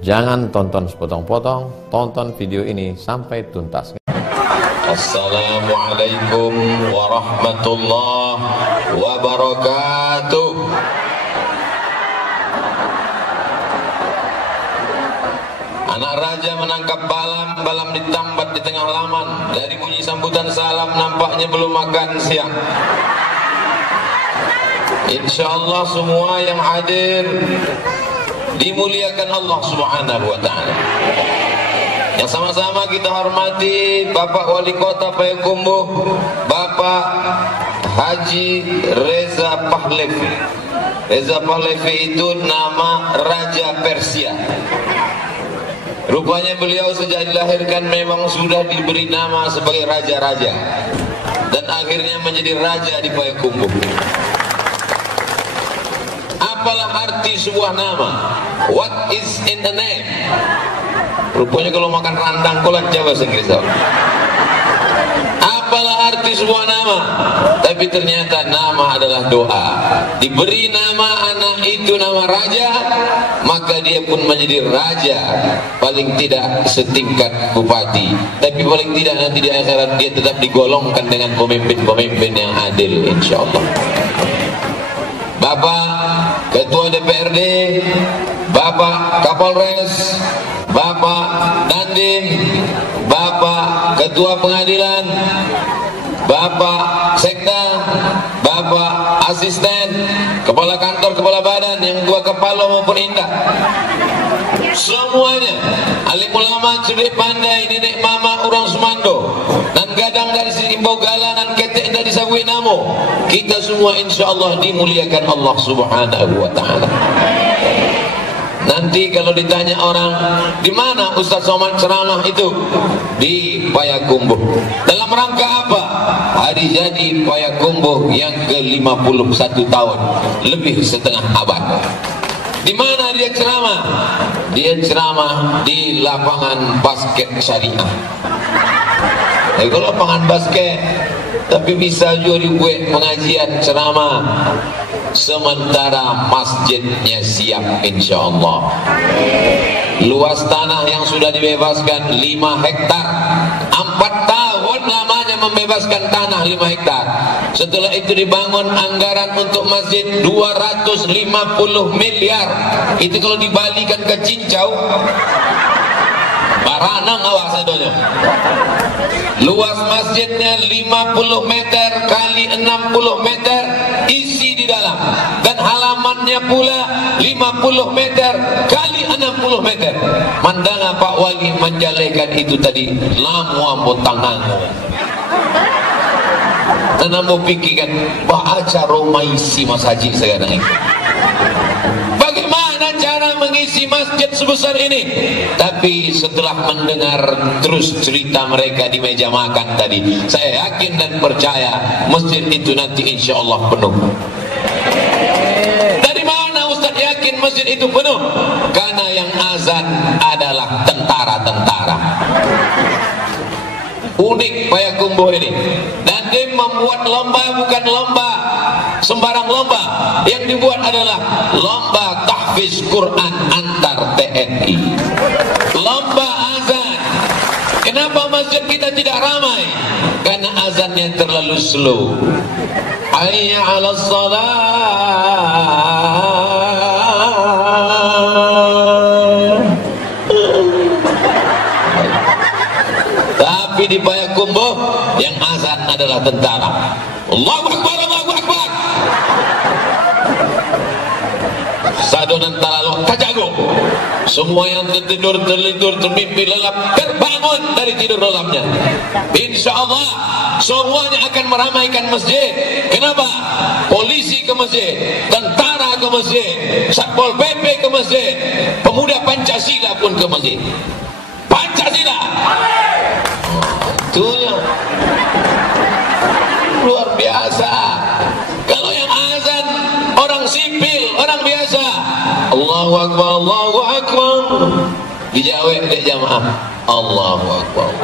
Jangan tonton sepotong-potong, tonton video ini sampai tuntas. Assalamualaikum warahmatullahi wabarakatuh. Anak raja menangkap balam, balam ditambat di tengah halaman. Dari bunyi sambutan salam nampaknya belum makan siang. Insyaallah semua yang hadir dimuliakan Allah Subhanahu wa taala. Yang sama-sama kita hormati Bapak Wali Kota Payakumbuh, Bapak Haji Reza Pahlavi. Reza Pahlavi itu nama Raja Persia. Rupanya beliau sejak dilahirkan memang sudah diberi nama sebagai raja-raja dan akhirnya menjadi raja di Payakumbuh. Apalah arti sebuah nama? What is in the name? Rupanya kalau makan randang kolat Jawa Inggris. Apalah arti sebuah nama? Tapi ternyata nama adalah doa. Diberi nama anak itu nama raja, maka dia pun menjadi raja. Paling tidak setingkat bupati, tapi paling tidak nanti di akhirat dia tetap digolongkan dengan pemimpin-pemimpin yang adil, insyaallah. Bapak Ketua DPRD, Bapak Kapolres, Bapak Dandim, Bapak Ketua Pengadilan, Bapak Sekda, Bapak Asisten, Kepala Kantor, Kepala Badan, yang dua kepala maupun indah, semuanya alim ulama, cerdik pandai, nenek mama orang Sumando, dan gadang dari Simbau Galangan, ketek dari Sagui Namo, kita semua insyaallah dimuliakan Allah Subhanahu wa taala. Nanti kalau ditanya orang, di mana Ustaz Somad ceramah itu? Di Payakumbuh. Dalam rangka apa? Hari jadi Payakumbuh yang ke-51 tahun, lebih setengah abad. Di mana dia ceramah? Dia ceramah di lapangan basket syariah. Kalau lapangan basket, tapi bisa juga dibuat pengajian ceramah sementara masjidnya siap, insyaallah. Luas tanah yang sudah dibebaskan 5 hektar. 4 tahun lamanya membebaskan tanah 5 hektar. Setelah itu dibangun anggaran untuk masjid 250 miliar. Itu kalau dibalikan ke cincau, baranang awas adonya. Luas masjidnya 50 meter kali 60 meter isi di dalam, dan halamannya pula 50 meter kali 60 meter. Mandanga Pak Wali menjalaikan itu tadi, lamu ambo tanganmu. Dan ambo pikirkan baca Romaisi Mas Haji sekarang ini. Bagaimana cara mengisi masjid sebesar ini? Tapi setelah mendengar terus cerita mereka di meja makan tadi, saya yakin dan percaya masjid itu nanti insya Allah penuh. Dari mana Ustaz yakin masjid itu penuh? Karena yang azan adalah tentara-tentara. Unik Payakumbuh ini. Dan dia membuat lomba, bukan lomba sembarang lomba. Yang dibuat adalah lomba tahfiz Quran antar TNI. Lomba azan. Kenapa masjid kita tidak ramai? Karena azannya terlalu slow. Hayya 'alas shalah. Tapi di Payakumbuh yang azan adalah tentara. Allahu Akbar, Allahu Akbar. Sadonan talalo kajago. Semua yang tertidur, termimpi lelap terbangun dari tidur lelapnya. Insya Allah semuanya akan meramaikan masjid. Kenapa? Polisi ke masjid, tentara ke masjid, Satpol PP ke masjid, pemuda Pancasila pun ke masjid. Pancasila. Itunya luar biasa. Kalau yang azan orang sipil, orang biasa, Allahu Akbar, Allahu Akbar, dijawab dek jamaah, Allahu Akbar.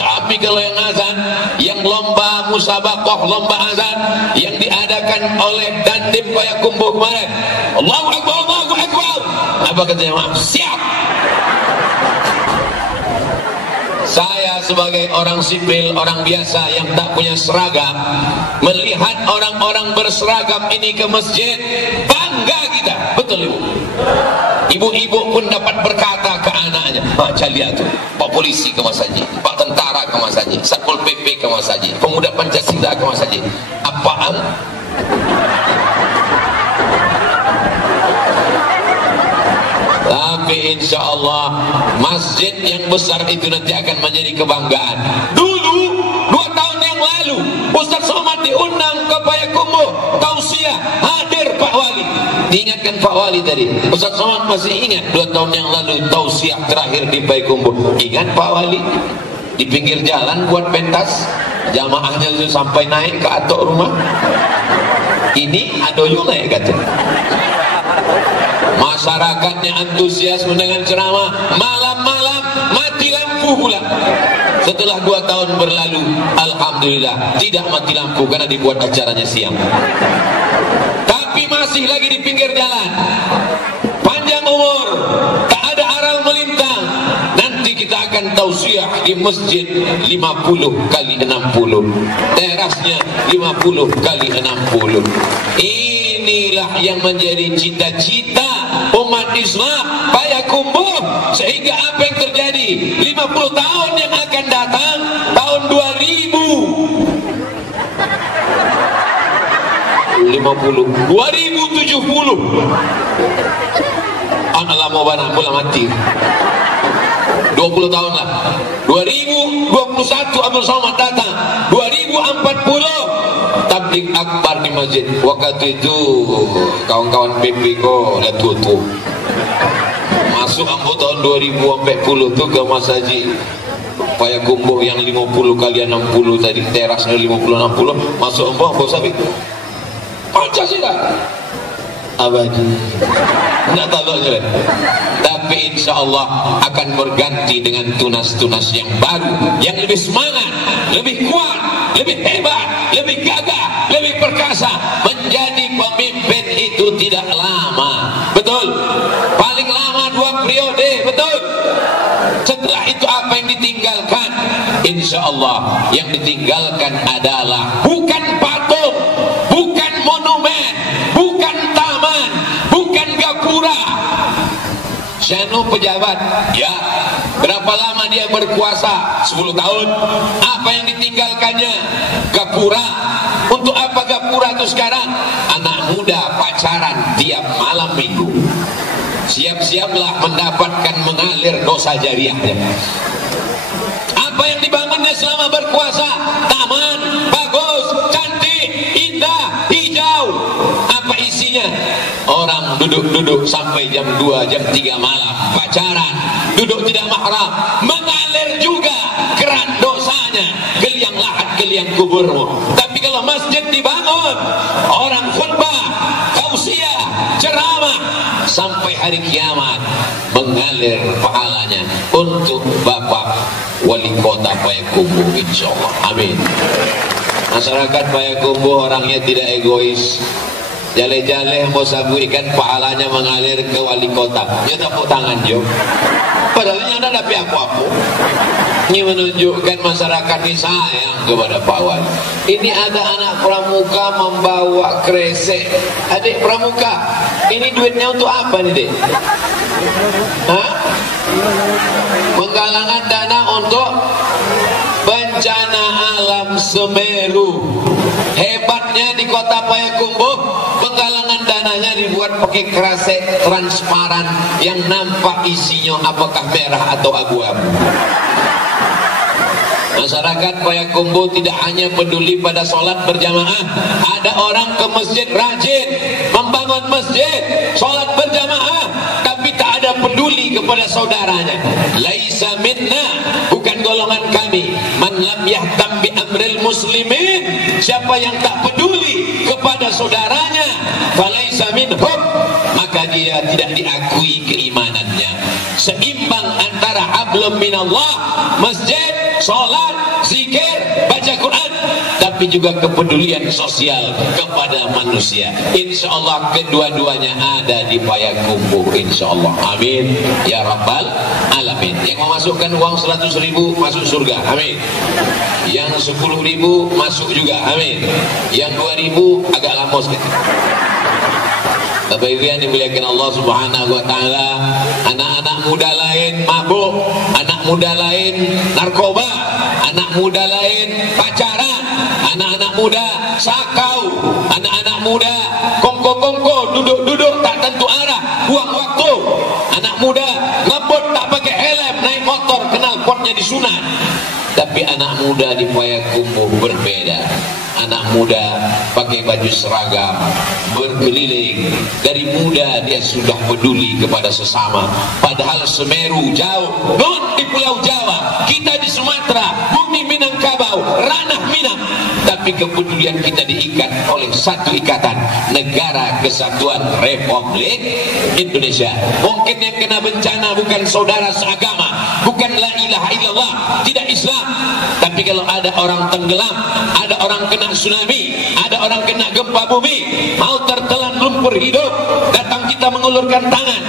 Tapi kalau yang azan, yang lomba musabaqah, lomba azan yang diadakan oleh Dandim Payakumbuh kemarin, Allahu Akbar, Allahu Akbar, Apa kata jamaah? Siap. Saya sebagai orang sipil, orang biasa yang tak punya seragam, melihat orang-orang berseragam ini ke masjid, bangga kita. Betul ibu? Ibu-ibu pun dapat berkata ke anaknya, baca lihat tuh, Pak polisi ke masjid, Pak tentara ke masjid, Satpol PP ke masjid, pemuda Pancasila ke masjid. Apaan? Tapi insya Allah masjid yang besar itu nanti akan menjadi kebanggaan. Dulu 2 tahun yang lalu Ustaz Somad diundang ke Payakumbuh tausiah, hadir Pak Wali. Diingatkan Pak Wali tadi, Ustaz Somad masih ingat 2 tahun yang lalu tausiah terakhir di Payakumbuh. Ingat Pak Wali? Di pinggir jalan buat pentas, jamaahnya sampai naik ke atok rumah. Ini adoyo naik kata. Masyarakatnya antusias mendengar ceramah, malam-malam mati lampu pula. Setelah 2 tahun berlalu, alhamdulillah tidak mati lampu karena dibuat acaranya siang. Tapi masih lagi di pinggir jalan, panjang umur, tak ada aral melintang. Nanti kita akan tausiah di masjid 50 kali 60, terasnya 50 kali 60. Inilah yang menjadi cita-cita umat Islam Payakumbuh, sehingga apa yang terjadi 50 tahun yang akan datang, tahun 2070 anak lama bana pula mati 20 tahun lah. 2021 Abdul Somad datang, 2040 tabligh akbar di masjid. Waktu itu kawan-kawan PP ko latutu masuk ambo tahun 2040 tu ke masjid Payakumbuh yang 50 kali 60 tadi, terasnya 50-60 masuk ambo sabi Pancasila abadi nak tahu je. Tapi insya Allah akan berganti dengan tunas-tunas yang baru, yang lebih semangat, lebih kuat, lebih hebat, lebih gagah, lebih perkasa. Menjadi pemimpin itu tidak lama, betul? Paling lama 2 periode, betul? Setelah itu apa yang ditinggalkan? Insya Allah yang ditinggalkan adalah bukan patung, bukan monumen, bukan taman, bukan gapura. Syanu pejabat, ya, berapa lama dia berkuasa? 10 tahun. Apa yang ditinggalkannya? Gapura. Untuk apa gapura itu sekarang? Anak muda pacaran tiap malam minggu. Siap-siaplah mendapatkan mengalir dosa jariahnya. Apa yang dibangunnya selama berkuasa? Taman, bagus, cantik, indah, hijau. Apa isinya? Orang duduk-duduk sampai jam 2, jam 3 malam, pacaran, duduk tidak mahram, mengalir juga keran dosanya ke liang lahat, ke liang kuburmu. Tapi kalau masjid dibangun, orang khutbah, tausiah, ceramah, sampai hari kiamat mengalir pahalanya untuk Bapak Wali Kota Payakumbuh, insyaallah. Amin. Masyarakat Payakumbuh orangnya tidak egois. Jale-jale mau sabu ikan pahalanya mengalir ke wali kota. Dia tepuk tangan jo. Padahal yang ada tapi apa-apa. Ini menunjukkan masyarakat ini sayang kepada Pak Wali. Ini ada anak pramuka membawa kresek. Adik pramuka, ini duitnya untuk apa nih dek? Hah? Penggalangan dana untuk bencana alam Semeru. Hebatnya di kota Payakumbuh, penggalangan dananya dibuat pakai kresek transparan yang nampak isinya apakah merah atau abu-abu. Masyarakat Payakumbuh tidak hanya peduli pada sholat berjamaah. Ada orang ke masjid rajin membangun masjid, sholat berjamaah, tapi tak ada peduli kepada saudaranya. Laisa minna, bukan golongan kami. Man lam yahtam bi amril muslimin, siapa yang tak peduli kepada saudaranya, falaisa minhum, maka dia tidak diakui keimanannya. Seimbang antara hablum minallah, masjid, sholat, zikir, baca Quran. Tapi tapi juga kepedulian sosial kepada manusia. Insya Allah kedua-duanya ada di Payakumbuh, insya Allah. Amin ya rabbal alamin. Yang mau masukkan uang 100.000 masuk surga, amin. Yang 10.000 masuk juga, amin. Yang 2.000 agak lama sekali. Bapak Ibu yang dimuliakan Allah Subhanahu wa taala, anak-anak muda lain mabuk, anak muda lain narkoba, anak muda lain pacaran, anak-anak muda sakau, anak-anak muda kongko-kongko, duduk-duduk tak tentu arah, buang waktu. Anak muda ngebut tak pakai helm, naik motor knalpotnya disunat. Tapi anak muda di Payakumbuh berbeda. Anak muda pakai baju seragam, berkeliling. Dari muda dia sudah peduli kepada sesama. Padahal Semeru jauh, non di Pulau Jawa, kita di Sumatera, bumi Minangkabau, ranah Minang. Tapi kepedulian kita diikat oleh satu ikatan, Negara Kesatuan Republik Indonesia. Mungkin yang kena bencana bukan saudara seagama, bukan la ilaha illallah, tidak Islam. Tapi kalau ada orang tenggelam, ada orang kena tsunami, ada orang kena gempa bumi, mau tertelan lumpur hidup, datang kita mengulurkan tangan.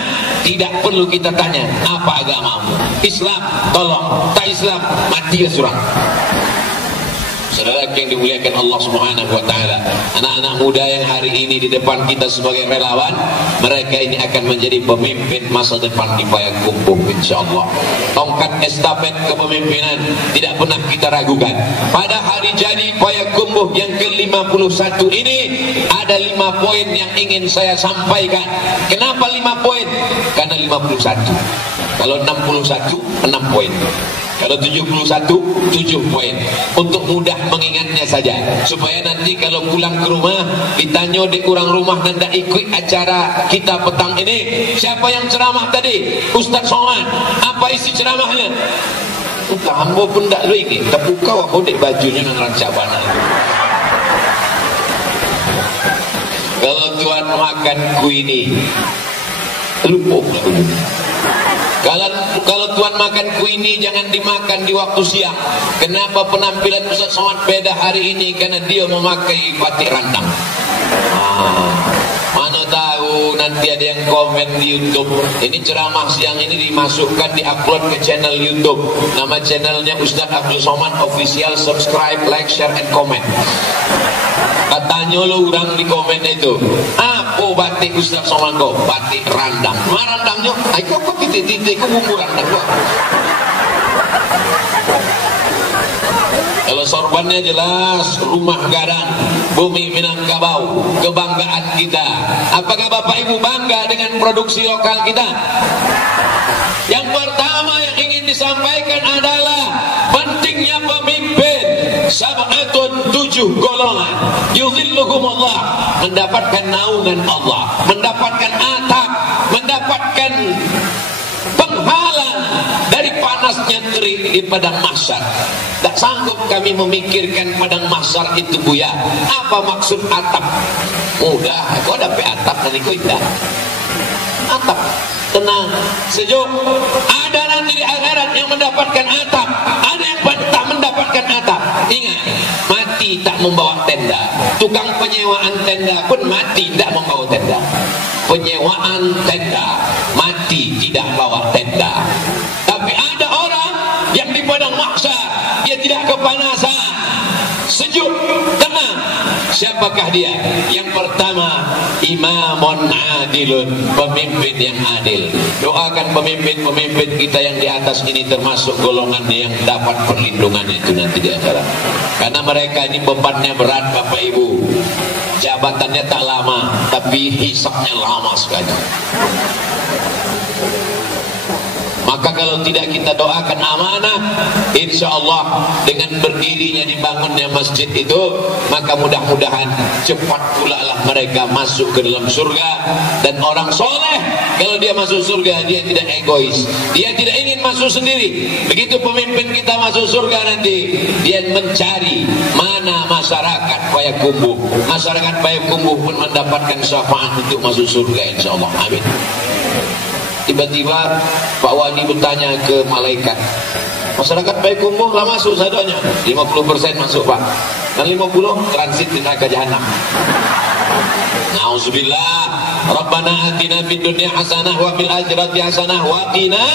Tidak perlu kita tanya apa agamamu, Islam tolong, tak Islam mati ya surang. Saudara yang dimuliakan Allah Subhanahu wa taala, anak-anak muda yang hari ini di depan kita sebagai relawan, mereka ini akan menjadi pemimpin masa depan di Payakumbuh insyaallah. Tongkat estafet kepemimpinan tidak pernah kita ragukan. Pada hari jadi Payakumbuh yang ke-51 ini ada 5 poin yang ingin saya sampaikan. Kenapa 5 poin? Karena 51. Kalau 61 6 poin. Kalau 71, 7 poin. Untuk mudah mengingatnya saja, supaya nanti kalau pulang ke rumah ditanya di kurang rumah dan tidak ikut acara kita petang ini, siapa yang ceramah tadi? Ustaz Somad. Apa isi ceramahnya? Entah, hamba pun tak tahu ini. Tapi kau aku dek bajunya dengan rancabana. Kalau tuan makan kuini, lupa pula. Kalau tuan makan kuini jangan dimakan di waktu siang. Kenapa penampilan Ustaz Somad beda hari ini? Karena dia memakai batik randang. Mana tahu nanti ada yang komen di YouTube, ini ceramah siang ini dimasukkan, diupload ke channel YouTube. Nama channelnya Ustaz Abdul Somad Official. Subscribe, like, share, and comment. Katanya lo orang di komen itu, apa batik Ustaz Somad kau? Batik randang. Mana randangnya? Aku apa titik-titik aku bumbu randang kok. Kalau sorbannya jelas, rumah gadang, bumi Minangkabau, kebanggaan kita. Apakah Bapak Ibu bangga dengan produksi lokal kita? Yang pertama yang ingin disampaikan adalah pentingnya pemimpin. Sab'atun 7 golongan yuzilluhumullah, mendapatkan naungan Allah, mendapatkan atap, mendapatkan penghalang dari panasnya terik di padang mahsyar. Tak sanggup kami memikirkan padang mahsyar itu, Buya. Apa maksud atap? Mudah, kau dapat atap nanti kau indah. Atap, tenang, sejuk. Ada nanti di akhirat yang mendapatkan atap, ada yang tak mendapatkan atap. Ingat, mati tak membawa tenda. Tukang penyewaan tenda pun mati tidak membawa tenda. Penyewaan tenda, mati tidak bawa tenda. Tapi ada orang yang di padang mahsyar dia tidak kepanasan, sejuk, tenang. Siapakah dia? Yang pertama, imamun adilun, pemimpin yang adil. Doakan pemimpin-pemimpin kita yang di atas ini termasuk golongan yang dapat perlindungan itu nanti di akhirat. Karena mereka ini bebannya berat, Bapak Ibu. Jabatannya tak lama, tapi hisapnya lama sekali. Maka kalau tidak kita doakan amanah, insya Allah dengan berdirinya dibangunnya masjid itu, maka mudah-mudahan cepat pula lah mereka masuk ke dalam surga. Dan orang soleh kalau dia masuk surga, dia tidak egois, dia tidak ingin masuk sendiri. Begitu pemimpin kita masuk surga nanti, dia mencari mana masyarakat Payakumbuh. Masyarakat Payakumbuh pun mendapatkan syafaat untuk masuk surga, insya Allah. Amin. Tiba-tiba Pak Wadi bertanya ke malaikat, masyarakat Payakumbuh lah masuk sadanya, 50% masuk Pak. dan 50 transit di neraka jahanam. Nauzubillah. Rabbana atina fid dunya hasanah wa fil akhirati hasanah wa qina.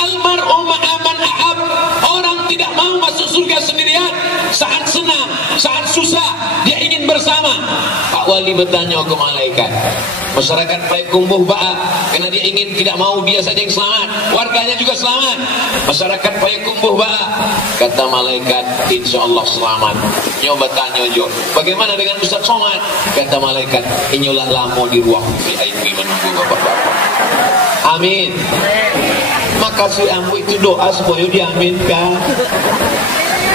Almar'u ma'a man ahab. Orang tidak mau masuk surga sendirian. Saat senang, saat susah, dia ingin bersama. Pak Wali bertanya ke malaikat, masyarakat Payakumbuh ba'a, karena dia ingin, tidak mau dia saja yang selamat, warganya juga selamat. Masyarakat Payakumbuh ba'a, kata malaikat, insya Allah selamat. Nyoba tanya jo, bagaimana dengan Ustaz Somad? Kata malaikat, inyulah lamo di ruang VIP menunggu bapak-bapak. Amin. Makasih ambu, itu doa supaya diaminkan.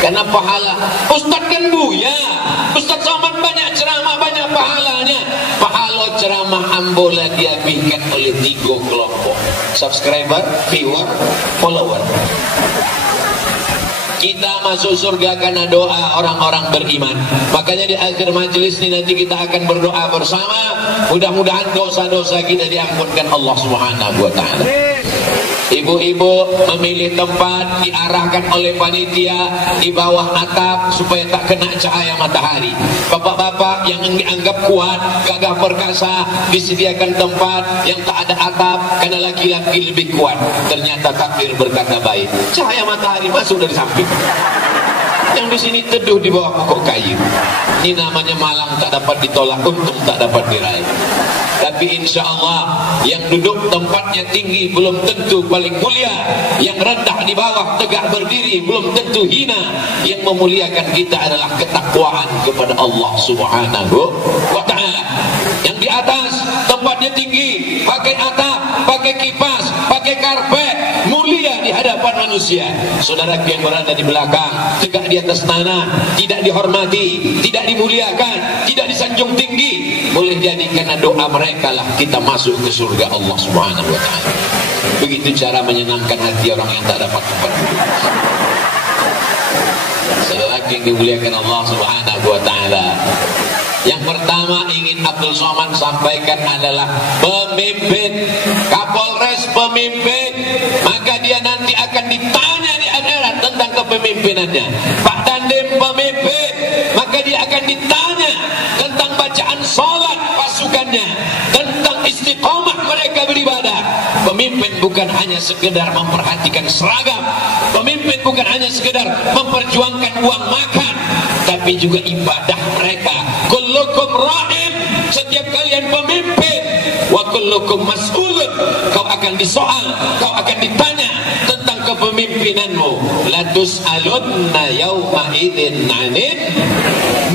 Karena pahala Ustaz kan buya, Ustaz Somad banyak ceramah, banyak pahalanya. Pahala ceramah ambola dihabiskan oleh 3 kelompok: subscriber, viewer, follower. Kita masuk surga karena doa orang-orang beriman. Makanya di akhir majelis ini nanti kita akan berdoa bersama. Mudah-mudahan dosa-dosa kita diampunkan Allah Subhanahu wa ta'ala. Ibu-ibu memilih tempat diarahkan oleh panitia di bawah atap supaya tak kena cahaya matahari. Bapak-bapak yang dianggap kuat, gagah perkasa, disediakan tempat yang tak ada atap karena laki-laki lebih kuat. Ternyata takdir berkata baik, cahaya matahari masuk dari samping. Yang di sini teduh di bawah pokok kayu. Ini namanya malang tak dapat ditolak, untung tak dapat diraih. Tapi insya Allah yang duduk tempatnya tinggi belum tentu paling mulia. Yang rendah di bawah tegak berdiri belum tentu hina. Yang memuliakan kita adalah ketakwaan kepada Allah Subhanahu wa ta'ala. Yang di atas tempatnya tinggi, pakai atap, pakai kipas, pakai karpet, mulia di hadapan manusia. Saudara yang berada di belakang, tegak di atas tanah, tidak dihormati, tidak dimuliakan, tidak disanjung tinggi. Boleh jadi karena doa mereka lah kita masuk ke surga Allah Subhanahu wa ta'ala. Begitu cara menyenangkan hati orang yang tak dapat tempat duduk. Saudara yang dimuliakan Allah Subhanahu wa ta'ala, yang pertama ingin Abdul Somad sampaikan adalah pemimpin, Kapolres pemimpin, maka dia nanti akan ditanya di akhirat tentang kepemimpinannya. Pak Dandim pemimpin, maka dia akan ditanya tentang bacaan salat pasukannya, tentang istiqomah mereka beribadah. Pemimpin bukan hanya sekedar memperhatikan seragam, pemimpin bukan hanya sekedar memperjuangkan uang makan, tapi juga ibadah mereka. Kullukum ra'in, setiap kalian pemimpin, wa kullukum mas'ulun, kau akan disoal, kau akan ditanya tentang kepemimpinanmu. La tus'alunna yawma idzin 'anil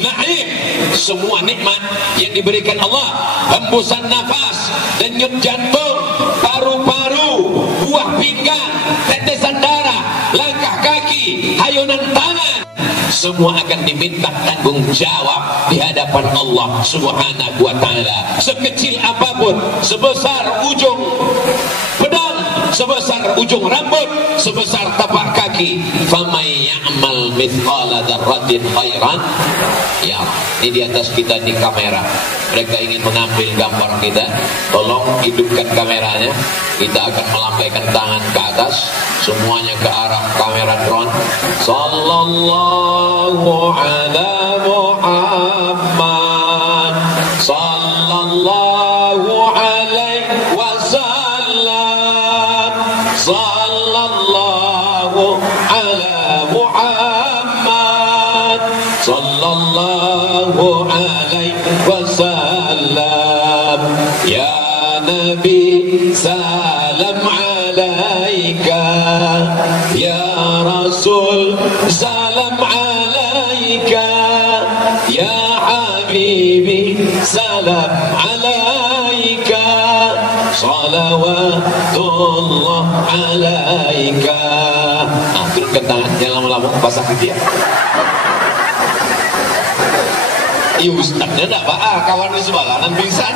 na'im. Semua nikmat yang diberikan Allah, hembusan nafas, denyut jantung, paru-paru, buah pinggang, tetesan darah, langkah kaki, hayunan tangan, semua akan diminta tanggung jawab di hadapan Allah Subhanahu wa ta'ala. Sekecil apapun, sebesar ujung pedang, sebesar ujung rambut, sebesar tapak kaki. Famay ya'mal mithqala dzarratin khairan ya. Ini di atas kita di kamera, mereka ingin mengambil gambar kita, tolong hidupkan kameranya. Kita akan melambaikan tangan ke atas, semuanya ke arah kamera drone. Sallallahu ala Muhammad, sallallahu alaihi wasallam, sallallahu ala Muhammad, sallallahu alaihi wasallam. Ya Nabi salam alaika, ya Rasul salam alaika, ya Habibi salam alaika, salawatullah alaika. Turunkan tangan, jangan lama-lama basah dia. Iya ustaznya tak apa, kawan di sebalanan pingsan.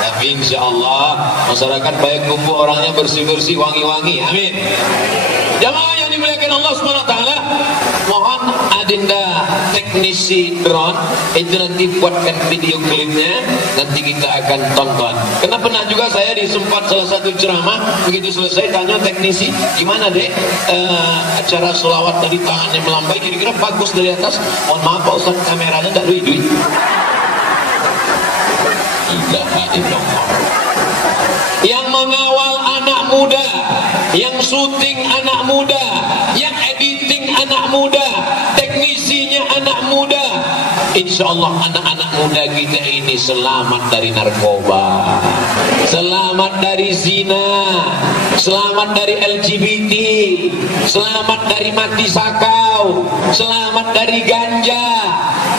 Tapi insya Allah masyarakat Payakumbuh orangnya bersih-bersih, wangi-wangi. Amin. Jamaah yang dimuliakan Allah SWT, mohon Adinda teknisi drone itu nanti buatkan video klipnya, nanti kita akan tonton. Karena pernah juga saya disempat salah satu ceramah, begitu selesai tanya teknisi, gimana dek acara selawat tadi tangannya melambai, kira-kira bagus dari atas. Mohon maaf Pak Ustaz, kameranya tak duit-duit. Yang mengawal anak muda, yang syuting anak muda, yang editing anak muda, teknisinya anak muda. Insya Allah anak-anak muda kita ini selamat dari narkoba, selamat dari zina, selamat dari LGBT, selamat dari mati sakau, selamat dari ganja,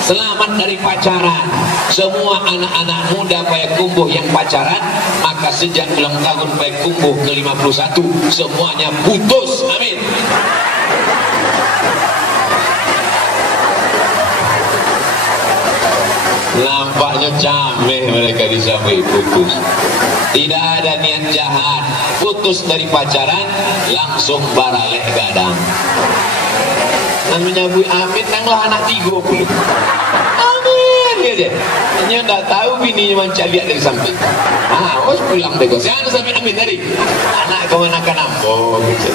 selamat dari pacaran. Semua anak-anak muda Payakumbuh yang pacaran, maka sejak ulang tahun Payakumbuh ke-51 semuanya putus. Amin. Nampaknya cameh mereka disampai putus. Tidak ada niat jahat, putus dari pacaran langsung baralek gadang. Namanya Bu Amin nanglah anak 30. Amin gitu. Hanya enggak tahu bininya manca lihat dari samping. Harus pulang deh kok. Jangan sampai Amin tadi. Anak kau anak nampo gitu.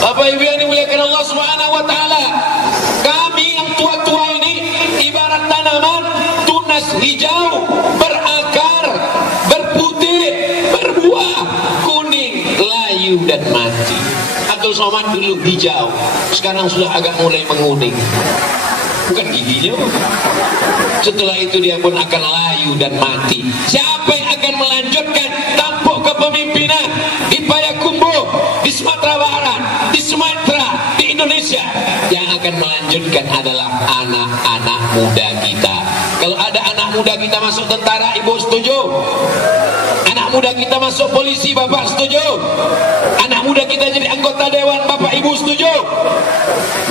Bapak Ibu yang dimuliakan Allah Subhanahu wa taala, kami yang tua-tua ini ibarat tanaman tunas hijau, berakar, berputih, berbuah, kuning, layu dan mati. Abdul Somad dulu hijau, sekarang sudah agak mulai menguning. Bukan giginya. Setelah itu dia pun akan layu dan mati. Siapa yang akan melanjutkan tampuk kepemimpinan di Payakumbuh, di Sumatera Barat, di Sumatera, di Indonesia? Yang akan melanjutkan adalah anak-anak muda kita. Kalau ada anak muda kita masuk tentara, ibu setuju? Anak muda kita masuk polisi, bapak setuju? Anak muda kita jadi anggota dewan, bapak ibu setuju?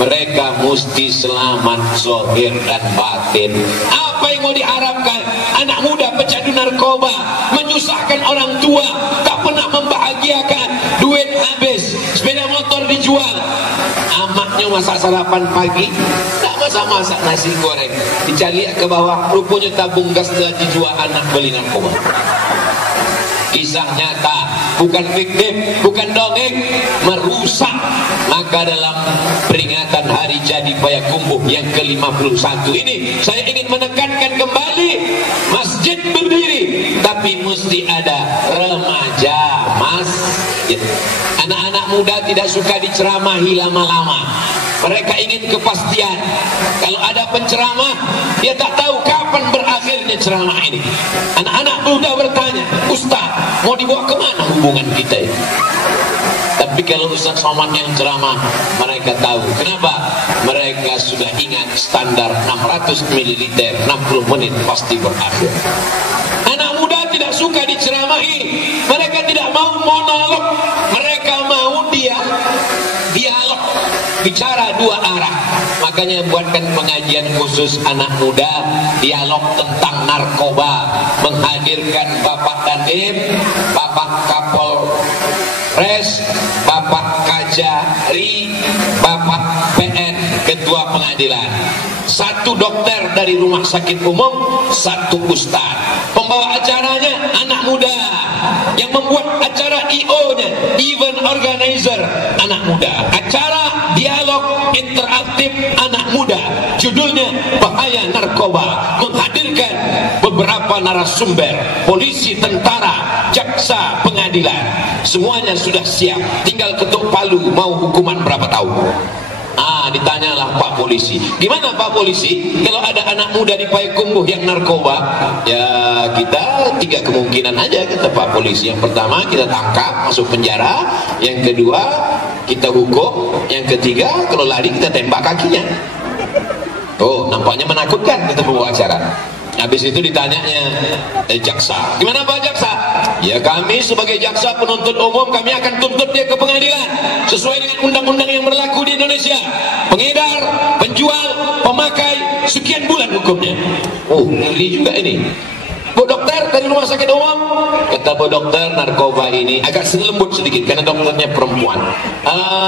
Mereka mesti selamat zahir dan batin. Apa yang mau diharapkan? Anak muda pecandu narkoba, menyusahkan orang tua, tak pernah membahagiakan, duit habis, sepeda motor dijual. Amaknya masak sarapan pagi, tak masak-masak nasi goreng, dicari ke bawah, rupanya tabung gas telah dijual anak beli narkoba. Kisah nyata, bukan fiktif, bukan dongeng, merusak. Maka dalam peringatan hari jadi Payakumbuh yang ke-51 ini, saya ingin menekankan kembali, masjid berdiri, tapi mesti ada remaja masjid. Anak-anak muda tidak suka diceramahi lama-lama. Mereka ingin kepastian. Kalau ada penceramah, dia tak tahu kapan berakhirnya ceramah ini. Anak-anak muda bertanya, Ustaz, mau dibawa kemana hubungan kita ini? Tapi kalau Ustaz Somad yang ceramah, mereka tahu. Kenapa? Mereka sudah ingat standar 600 ml, 60 menit pasti berakhir. Anak muda tidak suka diceramahi. Mereka tidak mau monolog. Mereka mau dialog, bicara dua arah. Makanya buatkan pengajian khusus anak muda, dialog tentang narkoba, menghadirkan Bapak Dandim, Bapak Kapolres, Bapak Kajari, Bapak PN, Ketua Pengadilan, satu dokter dari rumah sakit umum, satu ustaz. Pembawa acaranya anak muda, yang membuat acara IO-nya, event organizer, anak muda. Acara dialog interaktif anak muda, judulnya Bahaya Narkoba, menghadirkan beberapa narasumber, polisi, tentara, jaksa, pengadilan. Semuanya sudah siap, tinggal ketuk palu mau hukuman berapa tahun. Ditanyalah Pak Polisi, gimana Pak Polisi kalau ada anak muda di Payakumbuh yang narkoba? Ya kita 3 kemungkinan aja, kata Pak Polisi. Yang pertama kita tangkap, masuk penjara. Yang kedua kita hukum. Yang ketiga kalau lari kita tembak kakinya. Oh, nampaknya menakutkan, kata pembawa acara. Habis itu ditanyanya jaksa, gimana Pak Jaksa? Ya kami sebagai jaksa penuntut umum, kami akan tuntut dia ke pengadilan sesuai dengan undang-undang yang berlaku di Indonesia. Pengedar, penjual, pemakai, sekian bulan hukumnya. Oh, ngeri juga ini. Bu dokter dari rumah sakit umum, kata bu dokter, narkoba ini agak lembut sedikit karena dokternya perempuan.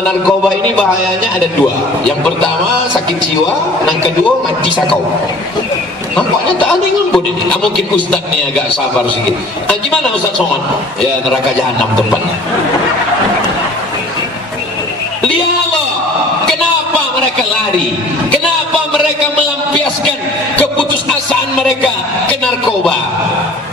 Narkoba ini bahayanya ada dua. Yang pertama sakit jiwa, yang kedua mati sakau. Nampaknya tak ada yang lembut ini. Mungkin ustaz ni agak sabar sedikit. Gimana Ustaz Somad? Ya neraka jahanam tempatnya. Lihat Allah, kenapa mereka lari? Kenapa mereka melampiaskan keputusasaan mereka ke narkoba?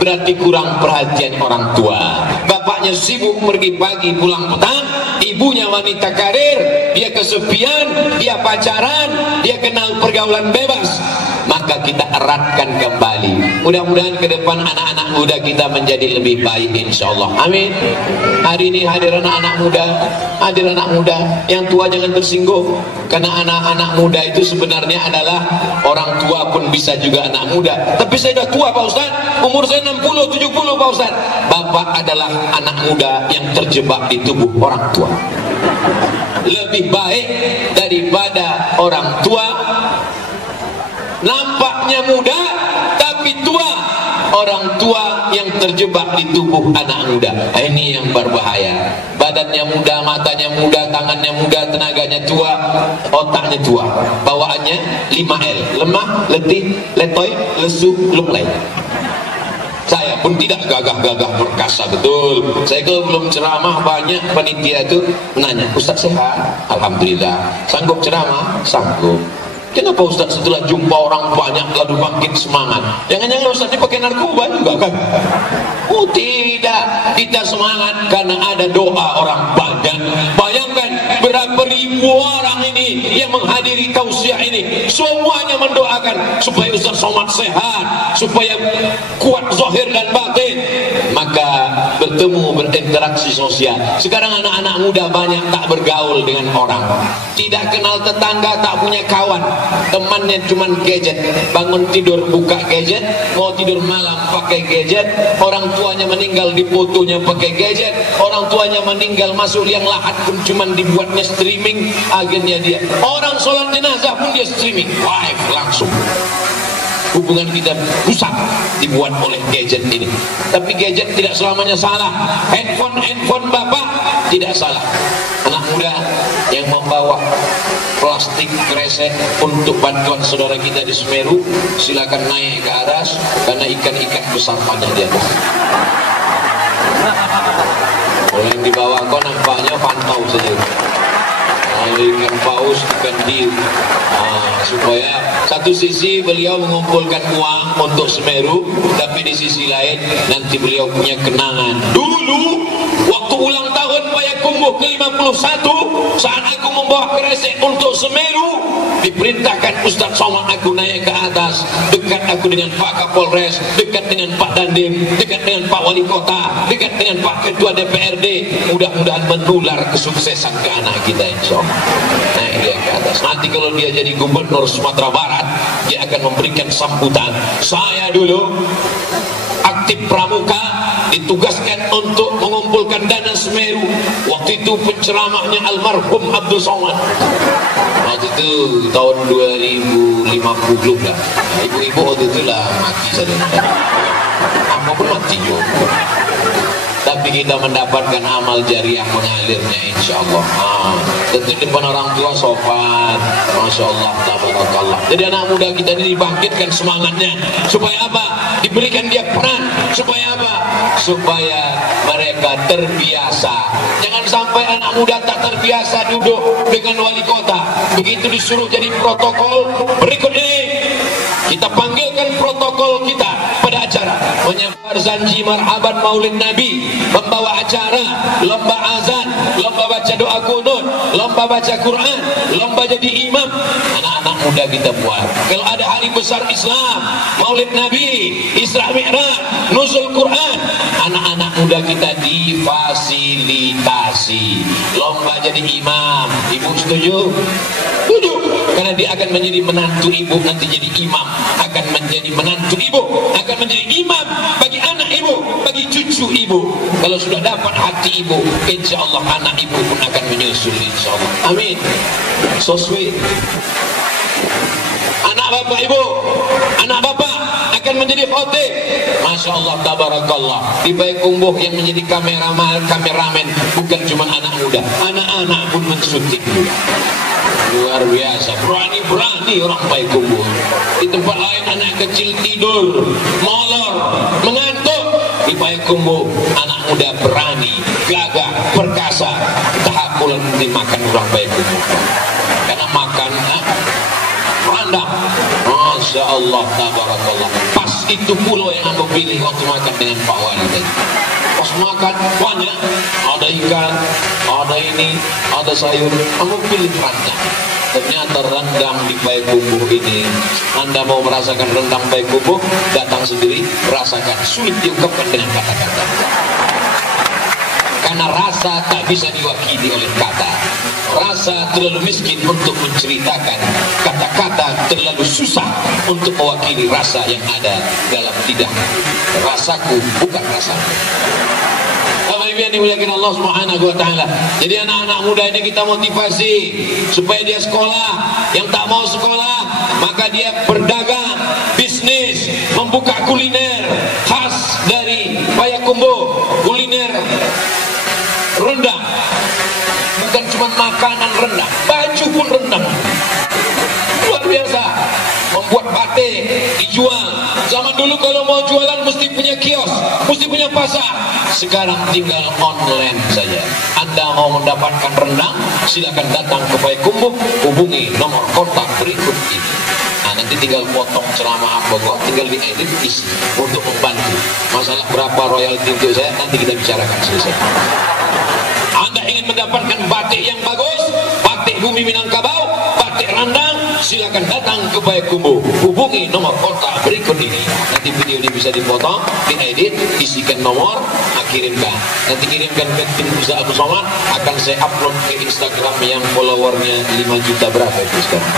Berarti kurang perhatian orang tua. Bapaknya sibuk pergi pagi pulang petang, ibunya wanita karir, dia kesepian, dia pacaran, dia kenal pergaulan bebas. Maka kita eratkan kembali. Mudah-mudahan ke depan anak-anak muda kita menjadi lebih baik, insyaallah. Amin. Hari ini hadir anak-anak muda, hadir anak muda. Yang tua jangan tersinggung, karena anak-anak muda itu sebenarnya adalah orang tua pun bisa juga anak muda. Tapi saya sudah tua Pak Ustaz, umur saya 60, 70 Pak Ustaz. Bapak adalah anak muda yang terjebak di tubuh orang tua. Lebih baik daripada orang tua nampaknya muda tapi tua, orang tua yang terjebak di tubuh anak muda. Ini yang berbahaya. Badannya muda, matanya muda, tangannya muda, tenaganya tua, otaknya tua. Bawaannya 5L: lemah, letih, letoy, lesu, lunglai. Saya pun tidak gagah-gagah perkasa, betul. Saya kalau belum ceramah banyak panitia itu menanya, Ustaz sehat? Alhamdulillah. Sanggup ceramah? Sanggup. Kenapa Ustaz setelah jumpa orang banyak lalu makin semangat? Jangan-jangan Ustaz ini pakai narkoba juga kan? Oh tidak, kita semangat karena ada doa orang banyak. Bayangkan berapa ribu orang ini yang menghadiri tausiah ini, semuanya mendoakan supaya Ustaz Somad sehat, supaya kuat zahir dan batin. Maka bertemu, berinteraksi sosial. Sekarang anak-anak muda banyak tak bergaul dengan orang, tidak kenal tetangga, tak punya kawan, temannya cuma gadget. Bangun tidur buka gadget, mau tidur malam pakai gadget. Orang tuanya meninggal difotonya pakai gadget. Orang tuanya meninggal masuk liang lahat pun cuma dibuatnya streaming. Akhirnya dia, orang sholat jenazah pun dia streaming live langsung. Hubungan kita rusak dibuat oleh gadget ini. Tapi gadget tidak selamanya salah. Handphone bapak tidak salah. Anak muda yang membawa plastik kresek untuk bantuan saudara kita di Semeru, silakan naik ke atas karena ikan-ikan besar banyak di atas. Kalau yang di bawah kau nampaknya pantau saja. Ikan paus, ikan hiu. Supaya satu sisi beliau mengumpulkan uang untuk Semeru, tapi di sisi lain nanti beliau punya kenangan. Dulu waktu ulang tahun Payakumbuh ke-51, saat aku membawa kresek untuk Semeru, diperintahkan Ustaz Somad aku naik ke atas, dekat aku dengan Pak Kapolres, dekat dengan Pak Dandim, dekat dengan Pak Wali Kota, dekat dengan Pak Ketua DPRD. Mudah-mudahan menular kesuksesan ke anak kita, insyaallah. Naik dia ke atas. Nanti kalau dia jadi gubernur Sumatera Barat, dia akan memberikan sambutan. Saya dulu aktif pramuka, ditugaskan untuk mengumpulkan dana Semeru. Waktu itu penceramahnya almarhum Abdul Somad. Waktu itu tahun 2050 lah. Ibu-ibu waktu itu lah mati saja. Apa pun mati juga. Tapi kita mendapatkan amal jariah mengalirnya, insyaallah. Tentu depan orang tua sopan, masya Allah, tabarakallah. Jadi anak muda kita ini dibangkitkan semangatnya. Supaya apa? Diberikan dia peran. Supaya apa? Supaya mereka terbiasa. Jangan sampai anak muda tak terbiasa duduk dengan wali kota. Begitu disuruh jadi protokol, berikut ini kita panggilkan protokol kita pada acara menyebar janji marhaban maulid Nabi, membawa acara lomba azan, lomba baca doa kunut, lomba baca Quran, lomba jadi imam. Anak-anak muda kita buat. Kalau ada hari besar Islam, maulid Nabi, Isra Mi'raj, nuzul Quran, anak-anak muda kita difasilitasi lomba jadi imam. Ibu setuju? Setuju. Karena dia akan menjadi menantu ibu, nanti jadi imam, akan menjadi menantu ibu, akan menjadi imam bagi anak ibu, bagi cucu ibu. Kalau sudah dapat hati ibu, insyaallah anak ibu pun akan menyusul, insyaallah. Amin. So sweet. Anak bapak ibu, anak bapak akan menjadi khotib. Masya Allah, tabarakallah. Di Payakumbuh yang menjadi kameramen bukan cuma anak muda, anak-anak pun mensyuting. Luar biasa, berani-berani orang Payakumbuh. Di tempat lain anak kecil tidur, molor, mengantuk. Di Payakumbuh anak muda berani, gagah, perkasa. Tahakulan dimakan orang Payakumbuh. Karena makan rendang. Masya Allah, tabarakallah. Pas itu pulau yang aku pilih waktu makan dengan Pak Wali tadi. Pas makan banyak, ada ikan, ada ini, ada sayur. Aku pilih rendang. Ternyata rendang di Payakumbuh ini, Anda mau merasakan rendang Payakumbuh, datang sendiri, rasakan. Sulit diungkapkan dengan kata-kata. Karena rasa tak bisa diwakili oleh kata. Rasa terlalu miskin untuk menceritakan. Kata-kata terlalu susah untuk mewakili rasa yang ada dalam lidah. Rasaku bukan rasaku. Bapak Ibu yang dimuliakan Allah Subhanahu wa taala. Jadi anak-anak muda ini kita motivasi supaya dia sekolah. Yang tak mau sekolah, maka dia berdagang, bisnis, membuka kuliner khas dari Payakumbuh, kuliner rendang. Bukan cuma makanan rendang, baju pun rendang. Luar biasa. Membuat batik, dijual. Zaman dulu kalau mau jualan mesti punya kios, mesti punya pasar. Sekarang tinggal online saja. Anda mau mendapatkan rendang, silakan datang ke Payakumbuh, hubungi nomor kontak berikut ini. Nah, nanti tinggal potong ceramah apa kok, tinggal diedit isi untuk membantu. Masalah berapa royalti untuk saya nanti kita bicarakan selesai. Anda ingin mendapatkan batik yang bagus, batik bumi Minangkabau, batik rendang, silakan datang ke Payakumbuh. Hubungi nomor kontak berikut ini. Nanti video ini bisa dipotong, diedit, isikan nomor, kirimkan. Nanti kirimkan ke tim Ustaz Abdul Somad, akan saya upload ke Instagram yang followernya 5 juta berapa itu sekarang.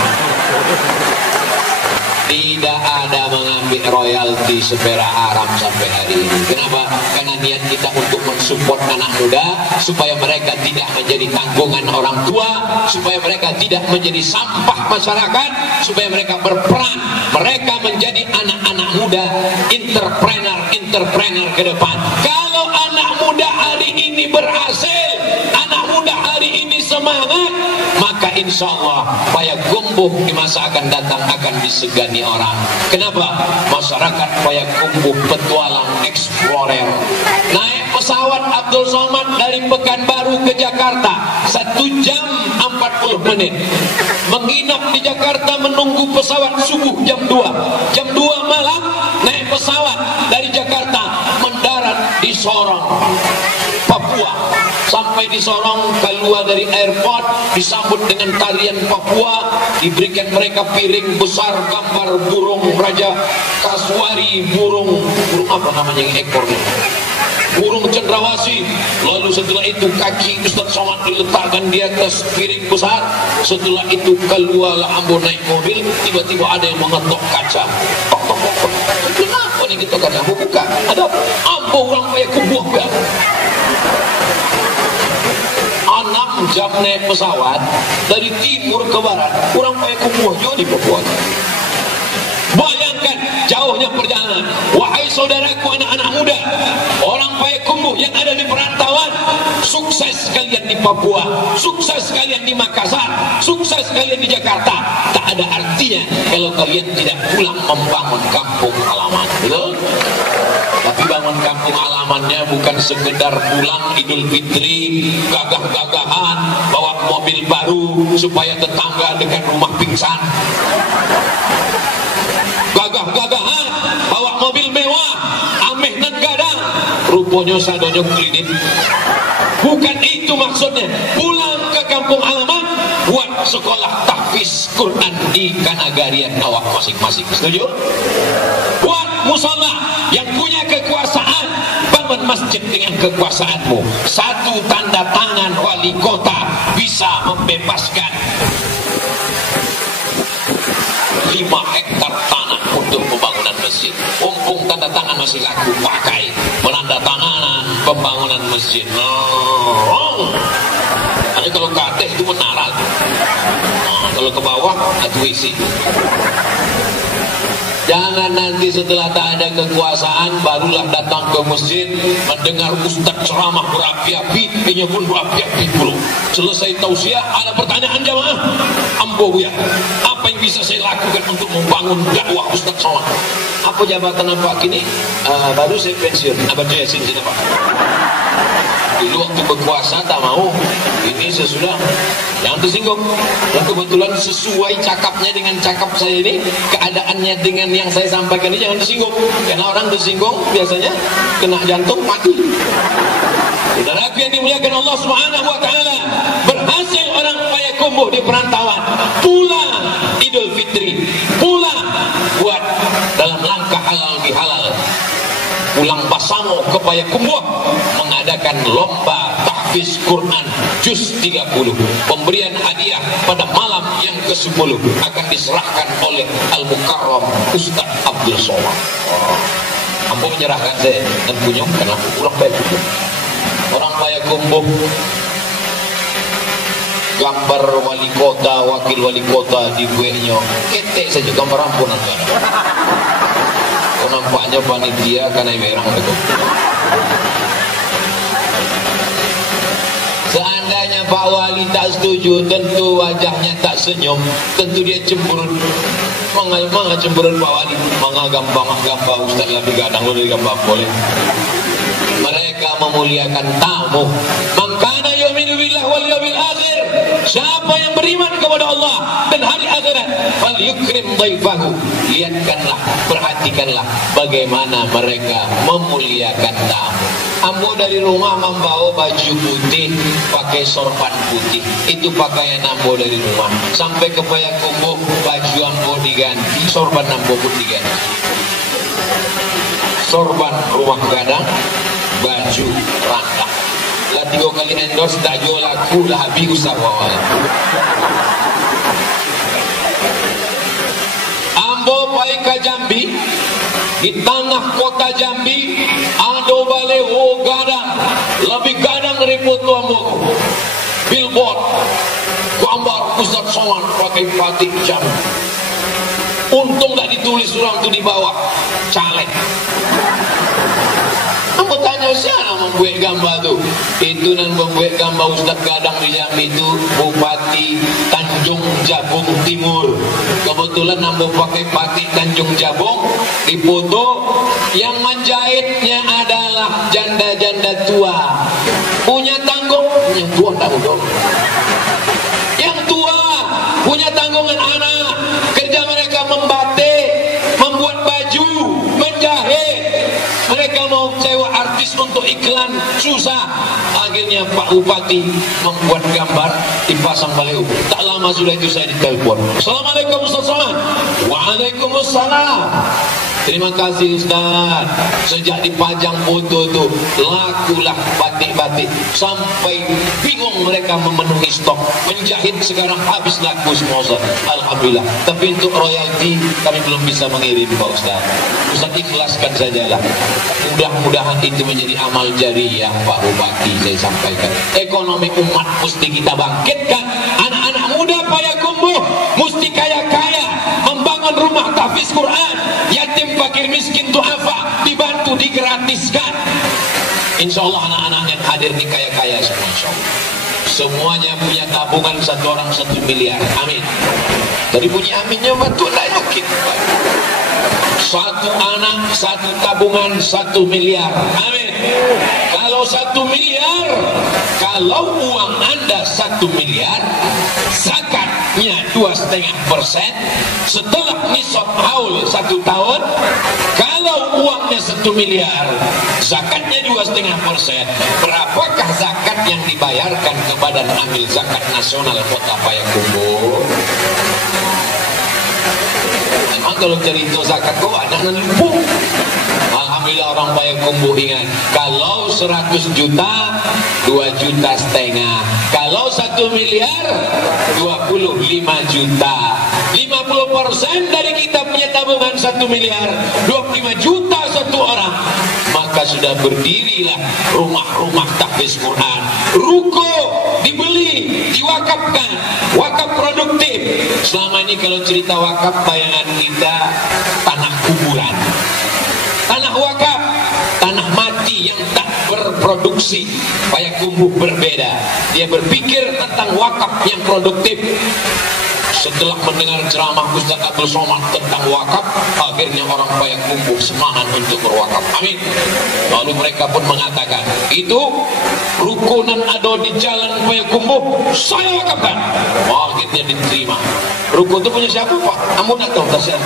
Tidak ada mengambil royalti sepera haram sampai hari ini. Kenapa? Karena niat kita untuk mensupport anak muda supaya mereka tidak menjadi tanggungan orang tua, supaya mereka tidak menjadi sampah masyarakat, supaya mereka berperan, mereka menjadi anak-anak muda entrepreneur ke depan. Kalau anak muda hari ini berhasil, anak muda hari ini semangat, maka insya Allah Payakumbuh di masa akan datang akan disegani orang. Kenapa? Masyarakat Payakumbuh petualang explorer. Naik pesawat Abdul Somad dari Pekanbaru ke Jakarta 1 jam 40 menit. Menginap di Jakarta menunggu pesawat subuh jam 2. Jam 2 malam naik pesawat dari Jakarta mendarat di Sorong, Papua. Sampai di Sorong, keluar dari airport, disambut dengan tarian Papua, diberikan mereka piring besar gambar burung raja kasuari, burung apa namanya yang ekornya, burung cendrawasih. Lalu setelah itu kaki Ustaz Somad diletakkan di atas piring besar. Setelah itu keluarlah Ambo naik mobil, tiba-tiba ada yang mengetok kaca. Tok tok tok. Kenapa nih kita kaca? Ambo buka, ada Ambo orang Payakumbuh ya. 6 jam naik pesawat dari timur ke barat, orang Payakumbuh juga di Papua. Bayangkan jauhnya perjalanan. Wahai saudaraku anak-anak muda, orang Payakumbuh yang ada di perantauan, sukses kalian di Papua, sukses kalian di Makassar, sukses kalian di Jakarta. Tak ada artinya kalau kalian tidak pulang membangun kampung halaman. Betul? Tapi bangun kampung halamannya bukan sekedar pulang Idul Fitri, gagah-gagahan, bawa mobil baru supaya tetangga dekat rumah pingsan. Gagah-gagahan, bawa mobil mewah, ameh nan gadang, rupanya sadonyo kredit. Bukan itu maksudnya. Pulang ke kampung halaman, buat sekolah tahfiz Quran di Kanagarian awak masing-masing. Setuju? Buat musola yang punya kekuasaan, bangun masjid dengan kekuasaanmu. Satu tanda tangan wali kota bisa membebaskan 5 hektar tanah untuk pembangunan masjid. Mumpung tanda tangan masih laku, pakai penandatanganan pembangunan masjid. Tapi kalau ke atas itu menara, kalau ke bawah atu isi. Jangan nanti setelah tak ada kekuasaan barulah datang ke masjid mendengar ustaz ceramah berapi-api, ini pun berapi-api pula. Selesai tausiah ada pertanyaan jamaah, ambo ya, apa yang bisa saya lakukan untuk membangun dakwah Ustaz Somad? Apa jabatan apa kini? Baru saya pensiun. Abang saya sini Pak. Dulu waktu berkuasa tak mau, ini sesudah. Yang tersinggung, yang kebetulan sesuai cakapnya dengan cakap saya ini, keadaannya dengan yang saya sampaikan ini jangan tersinggung. Karena orang tersinggung biasanya kena jantung mati. Saudaraku yang dimuliakan Allah Subhanahu wa taala, berhasil orang Payakumbuh di perantauan, pulang Idul Fitri, pulang buat dalam langkah halal bihalal. Pulang Basamo ke Payakumbuh mengadakan lomba tahfiz Quran juz 30. Pemberian hadiah pada malam yang ke-10 akan diserahkan oleh Al-Mukarram Ustaz Abdul Somad. Ambo menyerahkan saya dan punya karena aku pulang Payakumbuh. Orang Payakumbuh gambar wali kota, wakil wali kota di kuenya ketek saja gambar ampunan. Nampaknya panitia karena merang betul. Seandainya Pak Wali tak setuju, tentu wajahnya tak senyum, tentu dia cemburut. Mangga cemburut Pak Wali, mangga gambar Ustaz lebih gadang lu gambar boleh. Mereka memuliakan tamu. Mangkana yu'minu billah wal yawmil akhir. Siapa yang beriman kepada Allah dan hari akhirat, fal yukrim dhaifahu. Lihatkanlah, perhatikanlah bagaimana mereka memuliakan tamu. Ambo dari rumah membawa baju putih, pakai sorban putih. Itu pakaian ambo dari rumah. Sampai ke Payakumbuh, baju ambo diganti, sorban ambo pun diganti. Sorban rumah gadang, baju rangka. Lah 3 kali endorse tak jual laku dah habis usaha. Ambo balik ke Jambi, di tengah kota Jambi ada baleho gadang, lebih gadang dari foto ambo. Billboard gambar Ustaz Somad pakai batik Jambi. Untung tak ditulis orang tu di bawah caleg. Ambo tanya siapa membuat gambar tu? Itu nan membuat gambar Ustaz Gadang di Jambi itu Bupati Tanjung Jabung Timur. Kebetulan ambo pakai batik Tanjung Jabung, di foto yang menjahitnya adalah janda-janda tua. Punya tanggung, yang tua tak udah. Yang tua punya tanggungan anak, kerja mereka membatik, membuat baju, menjahit. Mereka mau sewa artis untuk iklan, susah. Akhirnya Pak Bupati membuat gambar, dipasang baliho. Tak lama sudah itu saya ditelepon. Assalamualaikum Ustaz Somad. Waalaikumsalam. Terima kasih Ustaz. Sejak dipajang foto tu, lakulah batik-batik sampai bingung mereka memenuhi stok. Menjahit sekarang habis laku semua Ustaz. Alhamdulillah. Tapi untuk royalti kami belum bisa mengirim Pak Ustaz. Ustaz ikhlaskan sajalah. Mudah-mudahan itu menjadi amal jariyah Pak Bupati saya sampaikan. Ekonomi umat mesti kita bangkitkan. Anak-anak muda Payakumbuh mesti kaya-kaya, membangun rumah tahfiz Quran, yatim fakir miskin duafa dibantu, digratiskan. Insya Allah anak-anak yang hadir ini kaya-kaya semua insya Allah. Semuanya punya tabungan 1 orang 1 miliar. Amin. Dari bunyi aminnya betul tak yakin. 1 anak 1 tabungan 1 miliar. Amin. Kalau 1 miliar, kalau uang Anda 1 miliar, zakatnya 2,5%. Setelah nisab haul 1 tahun, kalau uangnya 1 miliar, zakatnya 2,5%. Berapakah zakat yang dibayarkan ke Badan Amil Zakat Nasional Kota Payakumbuh? Memang kalau cerita zakat kau ada lupa. Alhamdulillah orang Payakumbuh ingat, kalau 100 juta 2,5 juta. Kalau 1 miliar 25 juta. 50% dari kita punya tabungan 1 miliar 25 juta 1 orang. Maka sudah berdirilah rumah-rumah tahfiz Quran. Ruko dibeli, diwakafkan, wakaf produktif. Selama ini kalau cerita wakaf bayangan kita tanah ambulan. Tanah wakaf, tanah mati yang tak berproduksi. Payakumbuh berbeda. Dia berpikir tentang wakaf yang produktif. Setelah mendengar ceramah Ustaz Abdul Somad tentang wakaf, akhirnya orang Payakumbuh semangat untuk berwakaf. Amin. Lalu mereka pun mengatakan, itu rukunan ada di jalan Payakumbuh, saya wakafkan. Akhirnya diterima. Ruko itu punya siapa, Pak? Amun atau tersiap?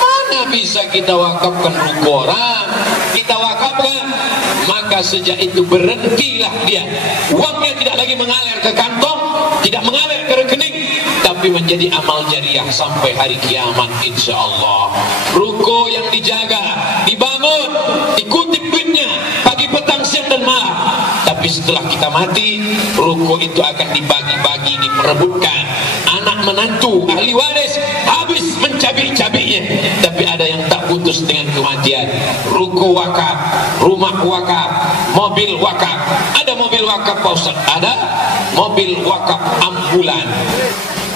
Mana bisa kita wakafkan ruko orang? Kita wakafkan. Maka sejak itu berhentilah dia. Uangnya tidak lagi mengalir ke kantong, tidak mengalir ke rekening, tapi menjadi amal jariah sampai hari kiamat insyaallah. Ruko yang dijaga, dibangun, dikutip duitnya pagi, petang, siang dan malam. Tapi setelah kita mati, ruko itu akan dibagi-bagi, diperebutkan. Anak menantu, ahli waris habis mencabik-cabiknya. Tapi ada yang tak putus dengan kematian. Ruko wakaf, rumah wakaf, mobil wakaf. Ada mobil wakaf Pak Ustaz? Ada mobil wakaf ambulan.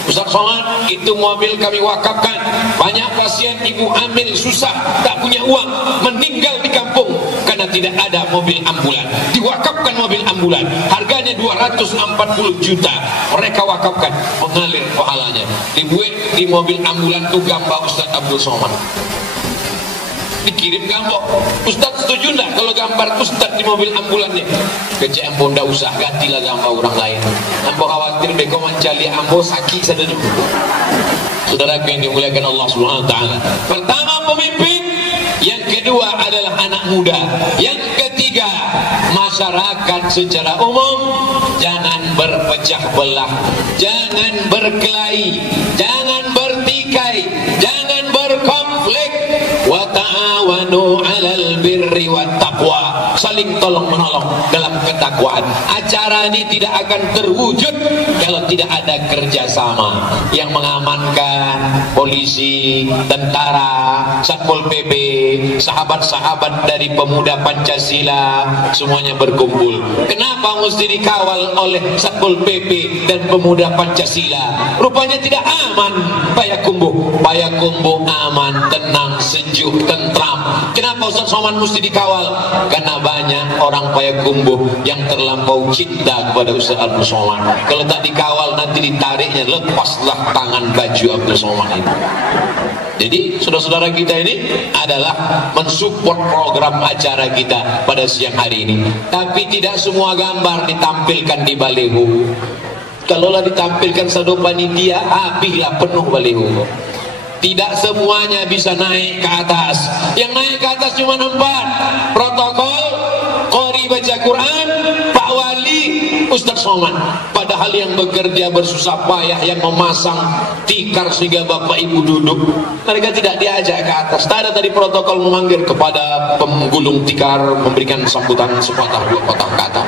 Ustaz Somad, itu mobil kami wakafkan. Banyak pasien ibu hamil susah, tak punya uang, meninggal di kampung karena tidak ada mobil ambulan. Diwakafkan mobil ambulan, harganya 240 juta. Mereka wakafkan, mengalir pahalanya. Dibuat di mobil ambulan itu gambar Ustaz Abdul Somad. Dikirim gambar. Ustaz setuju enggak kalau gambar Ustaz di mobil ambulannya? Kecik ambo ndak usah, gantilah gambar orang lain. Ambo khawatir beko mencari ambo sakit saja dulu. Saudara yang dimuliakan Allah Subhanahu wa taala. Pertama pemimpin, yang kedua adalah anak muda, yang ketiga masyarakat secara umum. Jangan berpecah belah, jangan berkelahi, jangan bertikai, jangan berkonflik. Wa ta'awanu 'alal birri wat taqwa. Saling tolong menolong dalam ketakwaan. Acara ini tidak akan terwujud kalau tidak ada kerjasama. Yang mengamankan polisi, tentara, Satpol PP, sahabat-sahabat dari pemuda Pancasila, semuanya berkumpul. Kenapa mesti dikawal oleh Satpol PP dan pemuda Pancasila? Rupanya tidak aman Payakumbuh. Payakumbuh aman, tenang, sejuk, tentram. Kenapa Ustaz Somad mesti dikawal? Karena banyak orang Payakumbuh yang terlampau cinta kepada Ustaz Abdul Somad. Kalau tak dikawal nanti ditariknya, lepaslah tangan baju Abdul Somad itu. Jadi saudara-saudara kita ini adalah mensupport program acara kita pada siang hari ini. Tapi tidak semua gambar ditampilkan di baliho. Kalaulah ditampilkan satu panitia, habislah penuh baliho. Tidak semuanya bisa naik ke atas. Yang naik ke atas cuma 4. Protokol, qori baca Quran, Pak Wali, Ustaz Somad. Padahal yang bekerja bersusah payah, yang memasang tikar sehingga bapak ibu duduk, mereka tidak diajak ke atas. Tak ada tadi protokol memanggil kepada penggulung tikar, memberikan sambutan sepatah dua patah kata.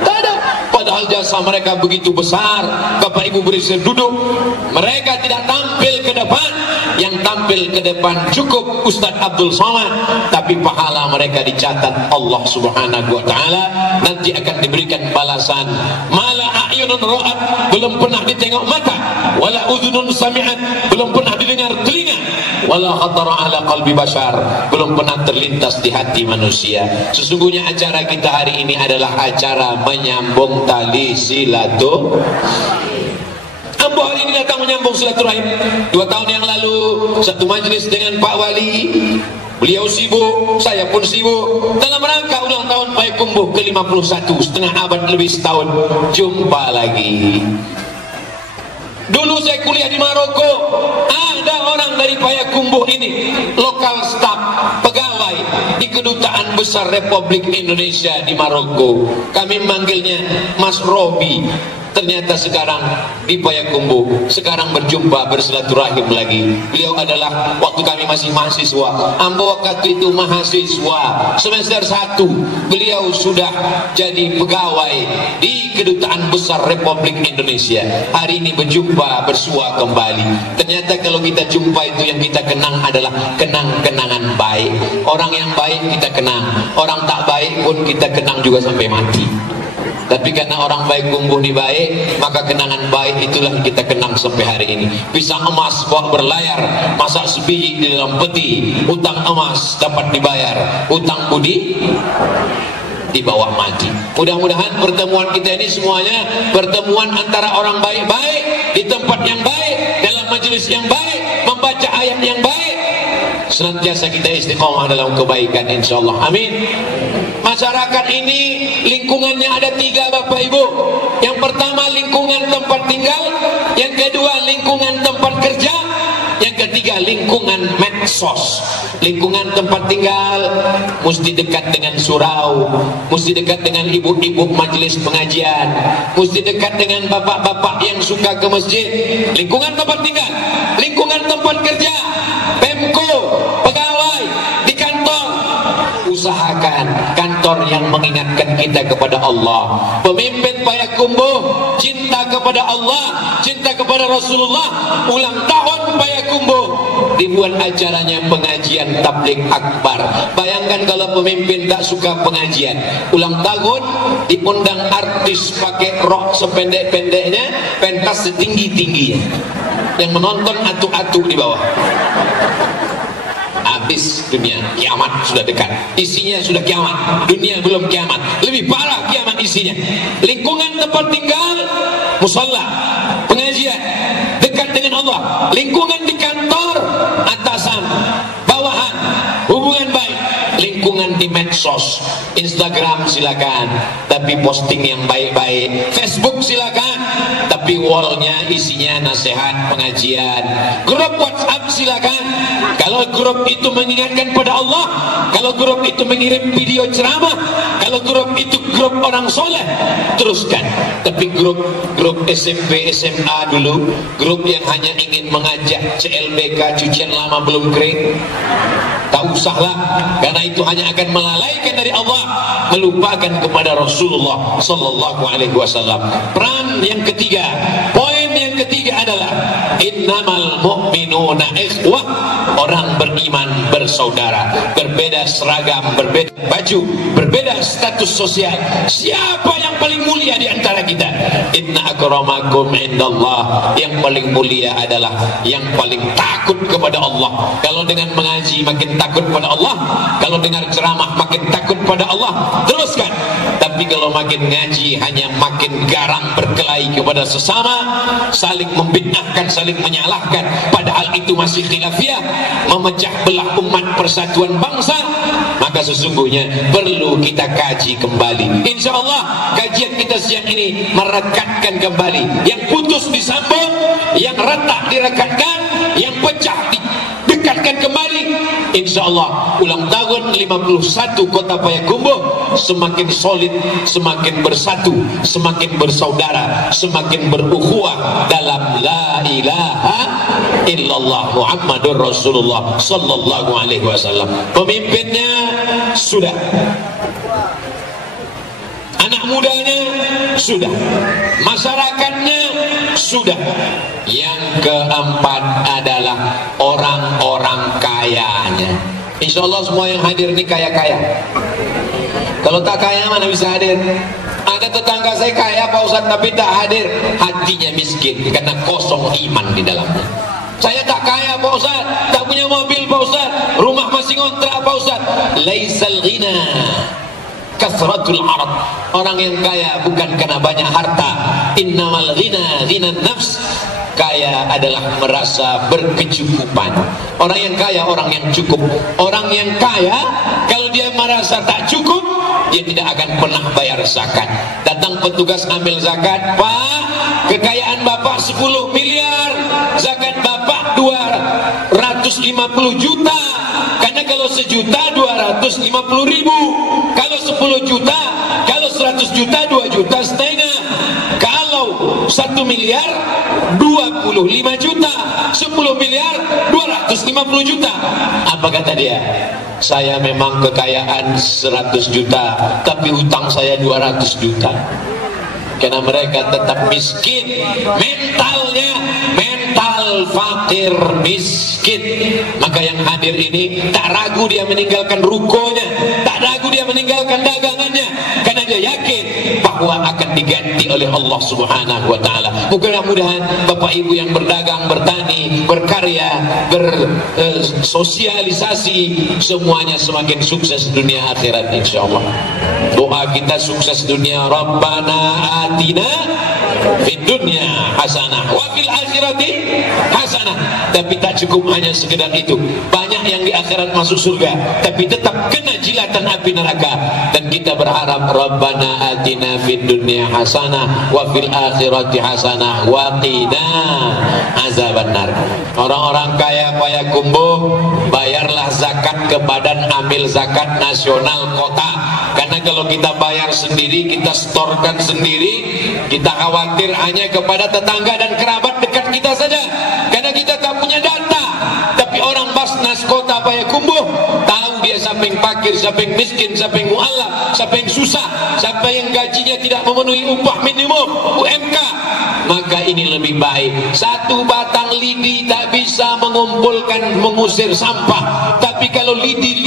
Tak ada. Padahal jasa mereka begitu besar, bapak ibu beristirahat duduk. Mereka tidak tampil ke depan. Yang tampil ke depan cukup Ustaz Abdul Somad, tapi pahala mereka dicatat Allah Subhanahu wa taala. Nanti akan diberikan balasan. Mala a'yunun ra'at, belum pernah ditengok mata, wala udhunun sami'at, belum pernah didengar telinga, wala khatara ala qalbi bashar, belum pernah terlintas di hati manusia. Sesungguhnya acara kita hari ini adalah acara menyambung tali silaturahim. Ambo hari ini datang menyambung silaturahim. 2 tahun yang lalu satu majelis dengan Pak Wali. Beliau sibuk, saya pun sibuk. Dalam rangka ulang tahun Payakumbuh ke-51, setengah abad lebih setahun. Jumpa lagi. Dulu saya kuliah di Maroko. Ada orang dari Payakumbuh ini, lokal staf, pegawai di Kedutaan Besar Republik Indonesia di Maroko. Kami memanggilnya Mas Robi. Ternyata sekarang di Payakumbuh, sekarang berjumpa, bersilaturahim lagi. Beliau adalah waktu kami masih mahasiswa. Ambo waktu itu mahasiswa semester 1. Beliau sudah jadi pegawai di Kedutaan Besar Republik Indonesia. Hari ini berjumpa, bersua kembali. Ternyata kalau kita jumpa itu yang kita kenang adalah kenang-kenangan baik. Orang yang baik kita kenang, orang tak baik pun kita kenang juga sampai mati. Tapi karena orang baik kumbuh di baik, baik, maka kenangan baik itulah yang kita kenang sampai hari ini. Pisang emas bawa berlayar, masak sebiji di dalam peti. Utang emas dapat dibayar, utang budi dibawa mati. Mudah-mudahan pertemuan kita ini semuanya pertemuan antara orang baik-baik di tempat yang baik, dalam majelis yang baik, membaca ayat yang baik. Senantiasa kita istiqomah dalam kebaikan, insyaallah. Amin. Masyarakat ini lingkungannya ada 3, Bapak Ibu. Yang pertama lingkungan tempat tinggal, yang kedua lingkungan tempat kerja, yang ketiga lingkungan medsos. Lingkungan tempat tinggal mesti dekat dengan surau, mesti dekat dengan ibu-ibu majelis pengajian, mesti dekat dengan bapak-bapak yang suka ke masjid. Lingkungan tempat tinggal, lingkungan tempat kerja, Pemko, pegawai di kantor, usahakan kantor yang mengingatkan kita kepada Allah. Pemimpin Payakumbuh cinta kepada Allah, cinta kepada Rasulullah. Ulang tahun Payakumbuh dibuat acaranya pengajian tabligh akbar. Bayangkan kalau pemimpin tak suka pengajian, ulang tahun diundang artis pakai rok sependek-pendeknya, pentas setinggi-tingginya, yang menonton atu-atu di bawah. Habis dunia, kiamat sudah dekat. Isinya sudah kiamat, dunia belum kiamat. Lebih parah kiamat isinya. Lingkungan tempat tinggal, musalla, pengajian, dekat dengan Allah. Lingkungan di kantor, atasan, bawahan, hubungan baik. Lingkungan di medsos, Instagram silakan, tapi posting yang baik-baik. Facebook silakan, tapi wallnya isinya nasihat pengajian. Grup WhatsApp silakan, kalau grup itu mengingatkan pada Allah, kalau grup itu mengirim video ceramah, kalau grup itu grup orang soleh, teruskan. Tapi grup SMP SMA dulu, grup yang hanya ingin mengajak CLBK cucian lama belum kering, tak usahlah, karena itu hanya akan melalaikan dari Allah, melupakan kepada Rasulullah sallallahu alaihi wasallam. Peran yang ketiga, poin yang ketiga adalah innamal mu'minuna ikhwah. Orang beriman bersaudara, berbeda seragam, berbeda baju, berbeda status sosial. Siapa yang paling mulia di antara kita? Inna akramakum indallah. Yang paling mulia adalah yang paling takut kepada Allah. Kalau dengan mengaji makin takut pada Allah, kalau dengar ceramah makin takut pada Allah, teruskan. Tapi kalau makin ngaji hanya makin garang berkelahi kepada sesama, saling membid'ahkan, saling menyalahkan, padahal itu masih khilafiyah, memecah belah umat persatuan bangsa, maka sesungguhnya perlu kita kaji kembali. Insya Allah kajian kita siang ini merekatkan kembali, yang putus disambung, yang retak direkatkan, yang pecah didekatkan kembali. Insya Allah ulang tahun 51 Kota Payakumbuh semakin solid, semakin bersatu, semakin bersaudara, semakin berukhuwah dalam la ilaha illallah Muhammadur Rasulullah sallallahu alaihi wasallam. Pemimpinnya sudah, anak mudanya sudah, masyarakatnya sudah. Yang keempat adalah orang-orang kayanya. Insya Allah semua yang hadir ini kaya-kaya. Kalau tak kaya mana bisa hadir? Ada tetangga saya kaya Pak Ustadz tapi tak hadir, hatinya miskin karena kosong iman di dalamnya. Saya tak kaya Pak Ustadz, tak punya mobil Pak Ustadz, rumah masih ngontrak Pak Ustadz. Laisal ghina kasratul arad. Orang yang kaya bukan karena banyak harta. Innamal ghina ghinan nafs. Kaya adalah merasa berkecukupan. Orang yang kaya orang yang cukup. Orang yang kaya kalau dia merasa tak cukup, dia tidak akan pernah bayar zakat. Datang petugas ambil zakat, Pak, kekayaan Bapak 10 miliar, zakat Bapak 250 juta. Karena kalau sejuta 250.000, kalau 10 juta, kalau 100 juta 2,5 juta, kalau 1 miliar 25 juta, 10 miliar 250 juta. Apa kata dia? Saya memang kekayaan 100 juta, tapi hutang saya 200 juta. Karena mereka tetap miskin, mentalnya mental fakir miskin. Maka yang hadir ini tak ragu dia meninggalkan rukonya, tak ragu dia meninggalkan dagangannya, karena dia yakin bahwa akan diganti oleh Allah Subhanahu wa taala. Mudah-mudahan Bapak Ibu yang berdagang, bertani, berkarya, bersosialisasi, semuanya semakin sukses dunia akhirat insyaallah. Doa kita sukses dunia, Rabbana atina fid dunya hasanah wa fil akhirati hasanah. Tapi tak cukup hanya sekedar itu. Banyak yang di akhirat masuk surga tapi tetap kena jilatan api neraka. Dan kita berharap Rabbana atina fid dunya hasanah wa fil akhirati hasanah wa qina azabannar. Orang-orang kaya Payakumbuh, bayarlah zakat ke Badan Amil Zakat Nasional Kota. Karena kalau kita bayar sendiri, kita setorkan sendiri, kita khawatir hanya kepada tetangga dan kerabat dekat kita saja, karena kita tak punya data. Tapi orang Basnas Kota Payakumbuh tahu dia siapa yang fakir, siapa yang miskin, siapa yang mu'alaf, siapa yang susah, siapa yang gajinya tidak memenuhi upah minimum UMK. Maka ini lebih baik. Satu batang lidi tak bisa mengusir sampah, tapi kalau lidi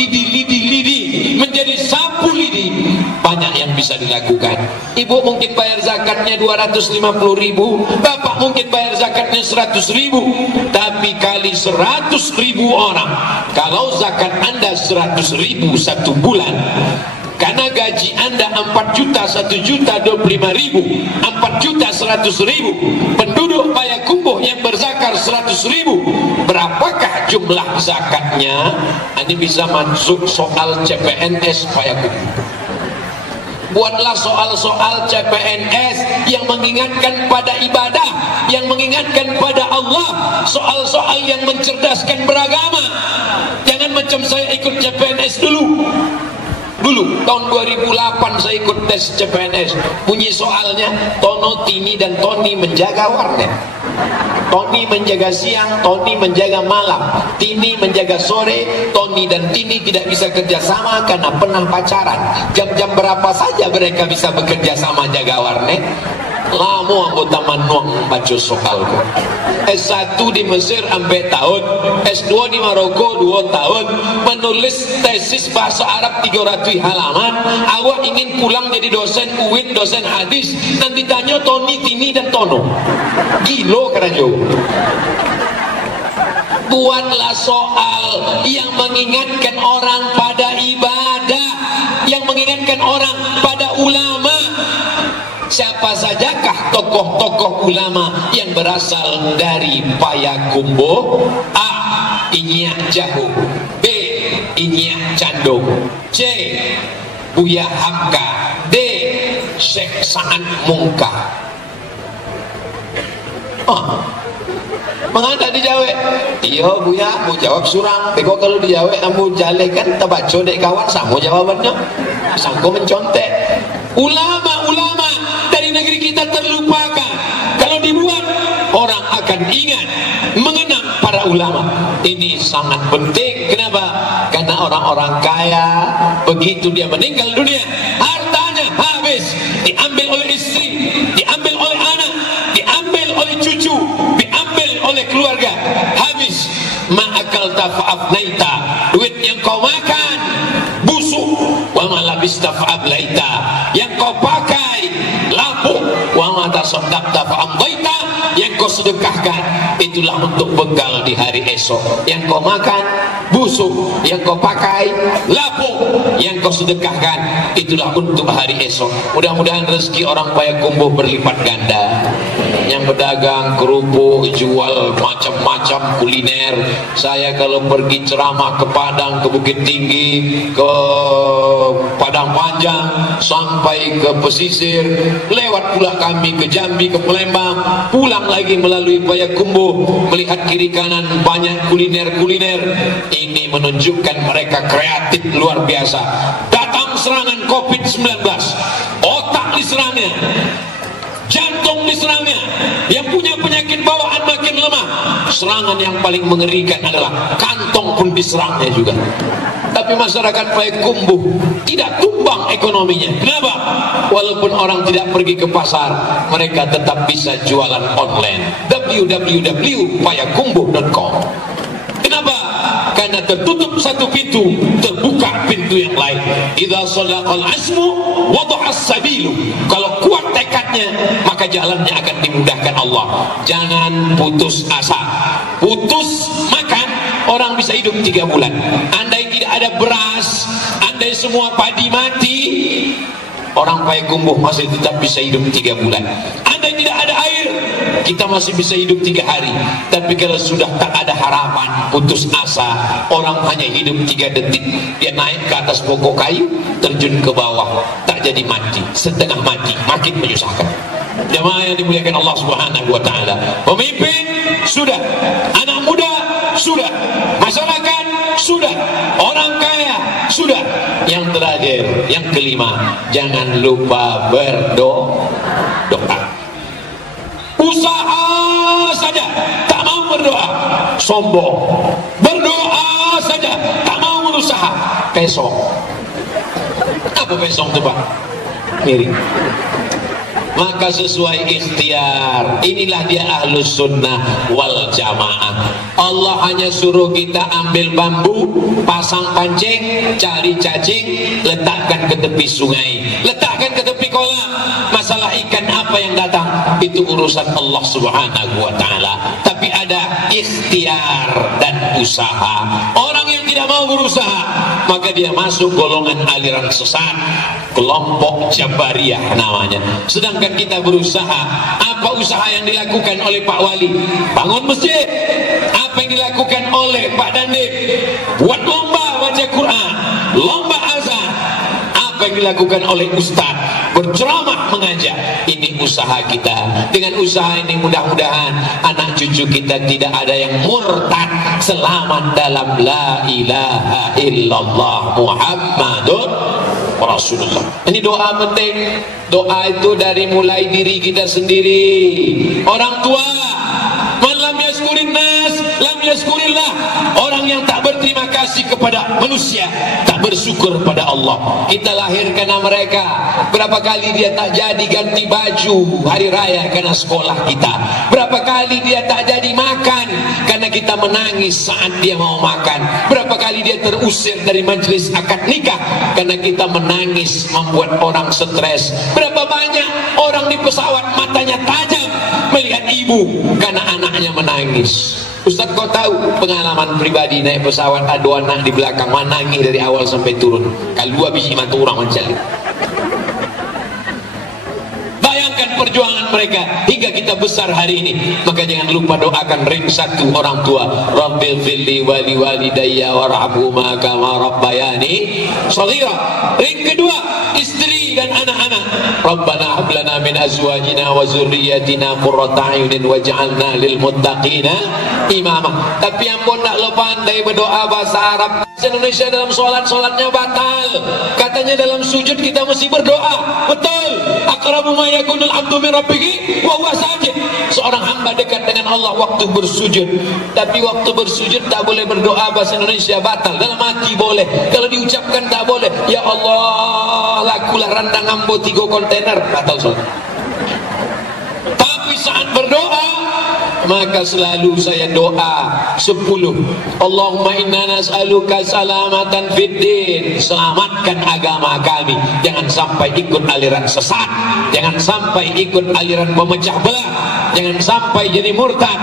menjadi sapu lidi, banyak yang bisa dilakukan. Ibu mungkin bayar zakatnya 250.000, bapak mungkin bayar zakatnya 100.000, tapi kali 100.000 orang, kalau zakat Anda 100.000 satu bulan, karena gaji Anda 4 juta, 1 juta 25.000, 4 juta 100.000, penduduk Payakumbuh yang berzakar 100.000, berapakah jumlah zakatnya? Ini bisa masuk soal CPNS Payakumbuh. Buatlah soal-soal CPNS yang mengingatkan pada ibadah, yang mengingatkan pada Allah, soal-soal yang mencerdaskan beragama. Jangan macam saya ikut CPNS dulu tahun 2008 saya ikut tes CPNS. Bunyi soalnya, Tono, Tini dan Toni menjaga warnet. Toni menjaga siang, Toni menjaga malam, Tini menjaga sore. Toni dan Tini tidak bisa kerjasama karena pernah pacaran. Jam-jam berapa saja mereka bisa bekerja sama jaga warnet? Lama anggota manuang baca soal. S1 di Mesir sampai tahun, S2 di Maroko 2 tahun, menulis tesis bahasa Arab 300 halaman. Awak ingin pulang jadi dosen UIN, dosen hadis, nanti tanya Toni, Tini dan Tono. Gilo keranjo. Buatlah soal yang mengingatkan orang pada ibadah, yang mengingatkan orang pada ulama. Siapa sajakah tokoh-tokoh ulama yang berasal dari Payakumbuh? A. Inyak Jahu, B. Inyak Candung, C. Buya Hamka, D. Syekh Sa'ad Mungka. Mengapa dijawab? Iya Buya, mau jawab surang. Beko kalau dijawab kamu jalekan terbaca dek kawan sama jawabannya. Sangko mencontek. Ulama-ulama dari negeri kita terlupakan. Kalau dibuat, orang akan ingat, mengenang para ulama. Ini sangat penting. Kenapa? Karena orang-orang kaya, begitu dia meninggal dunia, hartanya habis, diambil oleh istri, diambil oleh anak, diambil oleh cucu, diambil oleh keluarga, habis. Ma'akal tafa'afnaita, duit yang kau makan busuk, wa malabis tafa'ablaita, yang kau pakai lapuk, wa matasaddaqta fa'amdaita, yang kau sedekahkan itulah untuk bekal di hari esok. Yang kau makan busuk, yang kau pakai lapuk, yang kau sedekahkan itulah untuk hari esok. Mudah-mudahan rezeki orang Payakumbuh berlipat ganda. Yang berdagang kerupuk, jual macam-macam kuliner. Saya kalau pergi ceramah ke Padang, ke Bukit Tinggi, ke Padang Panjang, sampai ke pesisir, lewat pula kami ke Jambi, ke Palembang, pulang lagi melalui Payakumbuh, melihat kiri kanan banyak kuliner-kuliner. Ini menunjukkan mereka kreatif luar biasa. Datang serangan COVID-19, otak diserangnya, jantung diserangnya, yang punya penyakit bawaan makin lemah. Serangan yang paling mengerikan adalah kantong pun diserangnya juga. Tapi masyarakat Payakumbuh tidak tumbang ekonominya. Kenapa? Walaupun orang tidak pergi ke pasar, mereka tetap bisa jualan online. www.payakumbuh.com. Kenapa? Karena karena tertutup satu pintu, terbuka pintu yang lain. Idza sadaqal asmu wada'as sabilu. Kalau kuat tekadnya, maka jalannya akan dimudahkan Allah. Jangan putus asa. Putus makan, orang bisa hidup 3 bulan. Andai tidak ada beras, andai semua padi mati, orang Payakumbuh masih tetap bisa hidup 3 bulan. Andai tidak ada air, kita masih bisa hidup 3 hari. Tapi kalau sudah tak ada harapan, putus asa, orang hanya hidup 3 detik. Dia naik ke atas pokok kayu, terjun ke bawah, tak jadi mati, setengah mati, makin menyusahkan. Jamaah yang dimuliakan Allah Subhanahu wa taala. Pemimpin sudah, anak muda sudah, masyarakat sudah, orang kaya sudah. Yang terakhir, yang kelima, jangan lupa berdoa. Usaha saja tak mau berdoa, sombong. Berdoa saja tak mau berusaha, pesong. Apa pesong itu Pak? Miring. Maka sesuai ikhtiar, inilah dia ahlus sunnah wal jamaah. Allah hanya suruh kita ambil bambu, pasang pancing, cari cacing, letakkan ke tepi sungai, letakkan ke tepi kolam. Masalah ikan apa yang datang, itu urusan Allah Subhanahu wa ta'ala. Tapi ada ikhtiar dan usaha. Orang yang tidak mau berusaha, maka dia masuk golongan aliran sesat, kelompok Jabariyah namanya. Sedangkan kita berusaha. Apa usaha yang dilakukan oleh Pak Wali? Bangun masjid. Apa yang dilakukan oleh Pak Dandim? Buat lomba baca Quran, lomba azan. Apa yang dilakukan oleh Ustaz? Berceramah, mengajak. Ini usaha kita. Dengan usaha ini mudah-mudahan anak cucu kita tidak ada yang murtad. Selamat dalam la ilaha illallah Muhammadun Rasulullah. Ini doa penting. Doa itu dari mulai diri kita sendiri. Orang tua, man lam yaskurin nas lam yaskurillah. Orang yang tak berterima kasih kepada manusia, tak bersyukur pada Allah. Kita lahirkan mereka, berapa kali dia tak jadi ganti baju hari raya karena sekolah kita. Berapa kali dia tak jadi makan karena kita menangis saat dia mau makan. Berapa kali dia terusir dari majelis akad nikah karena kita menangis, membuat orang stres. Berapa banyak orang di pesawat matanya tajam melihat ibu karena anaknya menangis. Ustaz, kau tahu pengalaman pribadi naik pesawat, ada anak di belakang menangis dari awal sampai turun. Kalau 2 biji mata orang mencari. Bayangkan perjuangan mereka hingga kita besar hari ini. Maka jangan lupa doakan ring 1 orang tua. Rabbil fili wali walidayya warhamhuma kama rabbayani shaghira. Ring kedua, istri dan anak-anak. Rabbana hab lana min azwajina wa dzurriyyatina qurrata a'yunin waj'alna lil muttaqina imama. Tapi yang pun tak lo pandai berdoa bahasa Arab. Indonesia dalam solatnya batal. Katanya dalam sujud kita mesti berdoa. Betul. Aqrabu ma yakunul abdu min rabbih wa huwa sajid. Seorang hamba dekat dengan Allah waktu bersujud. Tapi waktu bersujud tak boleh berdoa bahasa Indonesia, batal. Dalam hati boleh, kalau diucapkan tak boleh. Ya Allah, lakulah randang ambo 3 kontainer, batal solat. Tapi saat berdoa, maka selalu saya doa 10. Allahumma inna nas'aluka salamatan fid din. Selamatkan agama kami, jangan sampai ikut aliran sesat, jangan sampai ikut aliran pemecah belah, jangan sampai jadi murtad.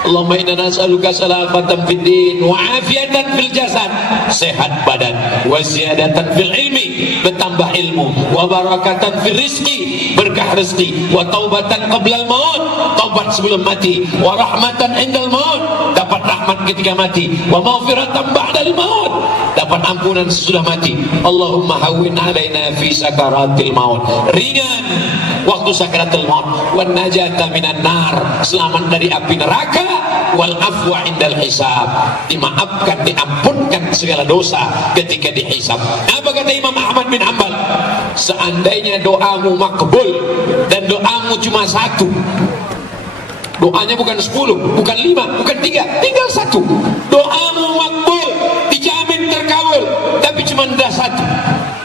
Allahumma inna nas'aluka salamatan fid din wa afiatan fil jasad, sehat badan, wa ziyadatan fil ilmi, bertambah ilmu, wa barakatan fil rizki, berkah rezeki, wa taubatan qabla al maut, taubat sebelum mati, wa rahmatan indal maut, dapat rahmat ketika mati, wa maghfiratan ba'dal maut, dapat ampunan sesudah mati. Allahumma hawwin alaina fi sakaratil maut, ringan waktu sakaratul maut, wan najata minan nar, selamat dari api neraka, wal afwa indal hisab, dimaafkan, diampunkan segala dosa ketika dihisab. Apa kata Imam Ahmad bin Hanbal? Seandainya doamu makbul dan doamu cuma 1, doanya bukan 10, bukan 5, bukan 3, tinggal 1. Doamu makbul, dijamin terkabul, tapi cuma ada 1.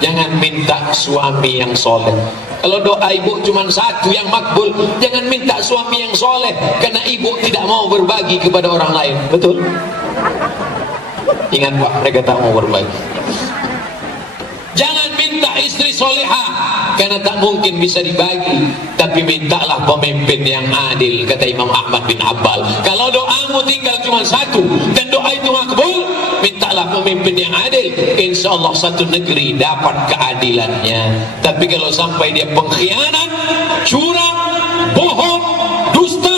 Jangan minta suami yang soleh. Kalau doa ibu cuma 1 yang makbul, jangan minta suami yang soleh, karena ibu tidak mau berbagi kepada orang lain. Betul? Ingat Pak, mereka tak mau berbagi. Jangan minta istri solehah karena tak mungkin bisa dibagi, tapi mintalah pemimpin yang adil, kata Imam Ahmad bin Hanbal. Kalau doamu tinggal cuma satu dan doa itu makbul, mintalah pemimpin yang adil, insya Allah satu negeri dapat keadilannya. Tapi kalau sampai dia pengkhianat, curang, bohong, dusta,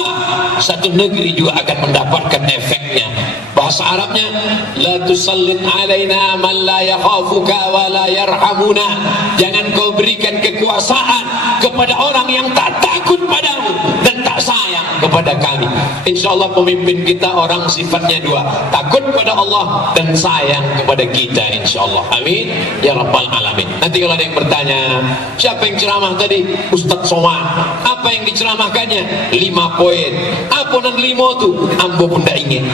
satu negeri juga akan mendapatkan efeknya. Bahasa Arabnya, la tusallit alaina man la yakhafuka wa la yarhamuna. Jangan kau berikan kekuasaan kepada orang yang tak takut padamu dan tak sayang kepada kami. Insyaallah pemimpin kita orang sifatnya dua, takut pada Allah dan sayang kepada kita, insyaallah. Amin ya rabbal alamin. Nanti kalau ada yang bertanya, siapa yang ceramah tadi? Ustaz Somad. Apa yang diceramahkannya? 5 poin. Apa dan 5 tu? Ambo pun tak ingin.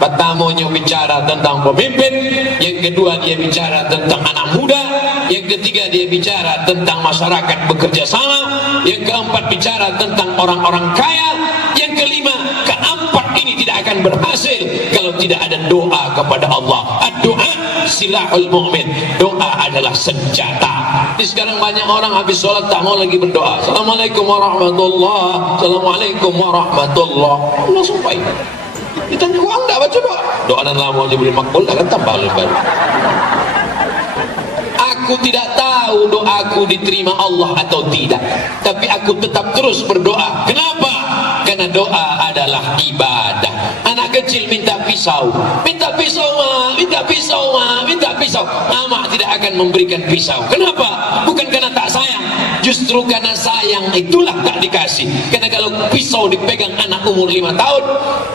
Pertamanya bicara tentang pemimpin, yang kedua dia bicara tentang anak muda, yang ketiga dia bicara tentang masyarakat bekerja sama, yang keempat bicara tentang orang-orang kaya, yang kelima, keempat ini tidak akan berhasil kalau tidak ada doa kepada Allah. Doa silahul mu'min, doa adalah senjata. Jadi sekarang banyak orang habis sholat tak mau lagi berdoa. Assalamualaikum warahmatullah, Assalamualaikum warahmatullah, langsung baik. Ditanya uang tak baca doa, doa dan lama aja boleh makbul, akan tambah lebar. Aku tidak tahu doaku diterima Allah atau tidak, tapi aku tetap terus berdoa. Kenapa? Karena doa adalah ibadah. Anak kecil minta pisau, minta pisau ma, minta pisau ma, minta pisau. Mama tidak akan memberikan pisau. Kenapa? Bukan karena tak sayang, justru karena sayang itulah tak dikasih. Karena kalau pisau dipegang anak umur 5 tahun,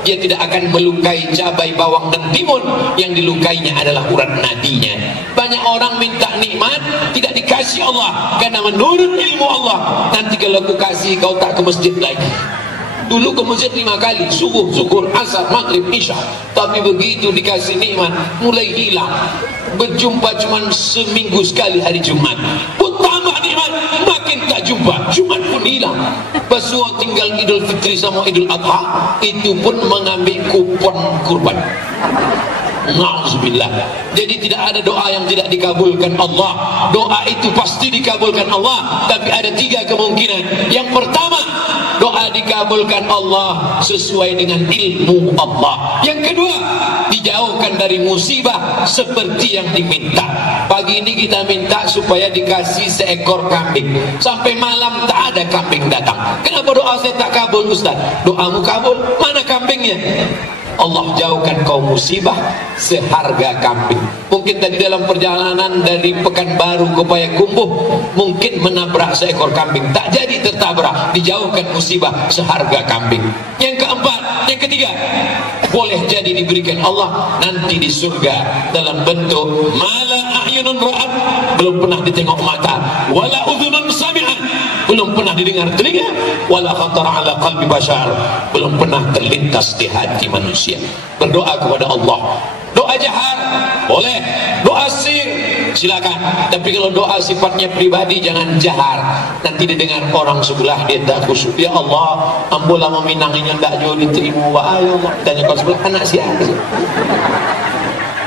dia tidak akan melukai cabai, bawang dan timun. Yang dilukainya adalah urat nadinya. Banyak orang minta nikmat tidak dikasih Allah karena menurut ilmu Allah, nanti kalau aku kasih kau tak ke masjid lagi. Dulu ke masjid 5 kali, subuh, zuhur, asar, maghrib, isya. Tapi begitu dikasih nikmat, mulai hilang. Berjumpa cuma seminggu sekali hari Jumat. Pun tambah nikmat, makin tak jumpa, Jumat pun hilang. Basuh tinggal Idul Fitri sama Idul Adha, itu pun mengambil kupon kurban. Na'udzubillah. Jadi tidak ada doa yang tidak dikabulkan Allah. Doa itu pasti dikabulkan Allah, tapi ada 3 kemungkinan. Yang pertama, doa dikabulkan Allah sesuai dengan ilmu Allah. Yang kedua, dijauhkan dari musibah seperti yang diminta. Pagi ini kita minta supaya dikasih seekor kambing, sampai malam tak ada kambing datang. Kenapa doa saya tak kabul, Ustaz? Doamu kabul, mana kambingnya? Allah jauhkan kau musibah seharga kambing. Mungkin tadi dalam perjalanan dari Pekanbaru ke Payakumbuh mungkin menabrak seekor kambing, tak jadi tertabrak, dijauhkan musibah seharga kambing. Yang keempat, yang ketiga, boleh jadi diberikan Allah nanti di surga dalam bentuk mala a'yunun ra'at, belum pernah ditengok mata, wala udhunun sami'at, belum pernah didengar telinga, wala khatar ala qalbi bashar, belum pernah terlintas di hati manusia. Berdoa kepada Allah. Doa jahar boleh, doa sir silakan, tapi kalau doa sifatnya pribadi jangan jahar, nanti didengar orang sebelah dia tak khusyuk. Ya Allah, ambolah meminanginya tak jauh diterima, wa ya Allah, tanya kau sebelah anak siapa?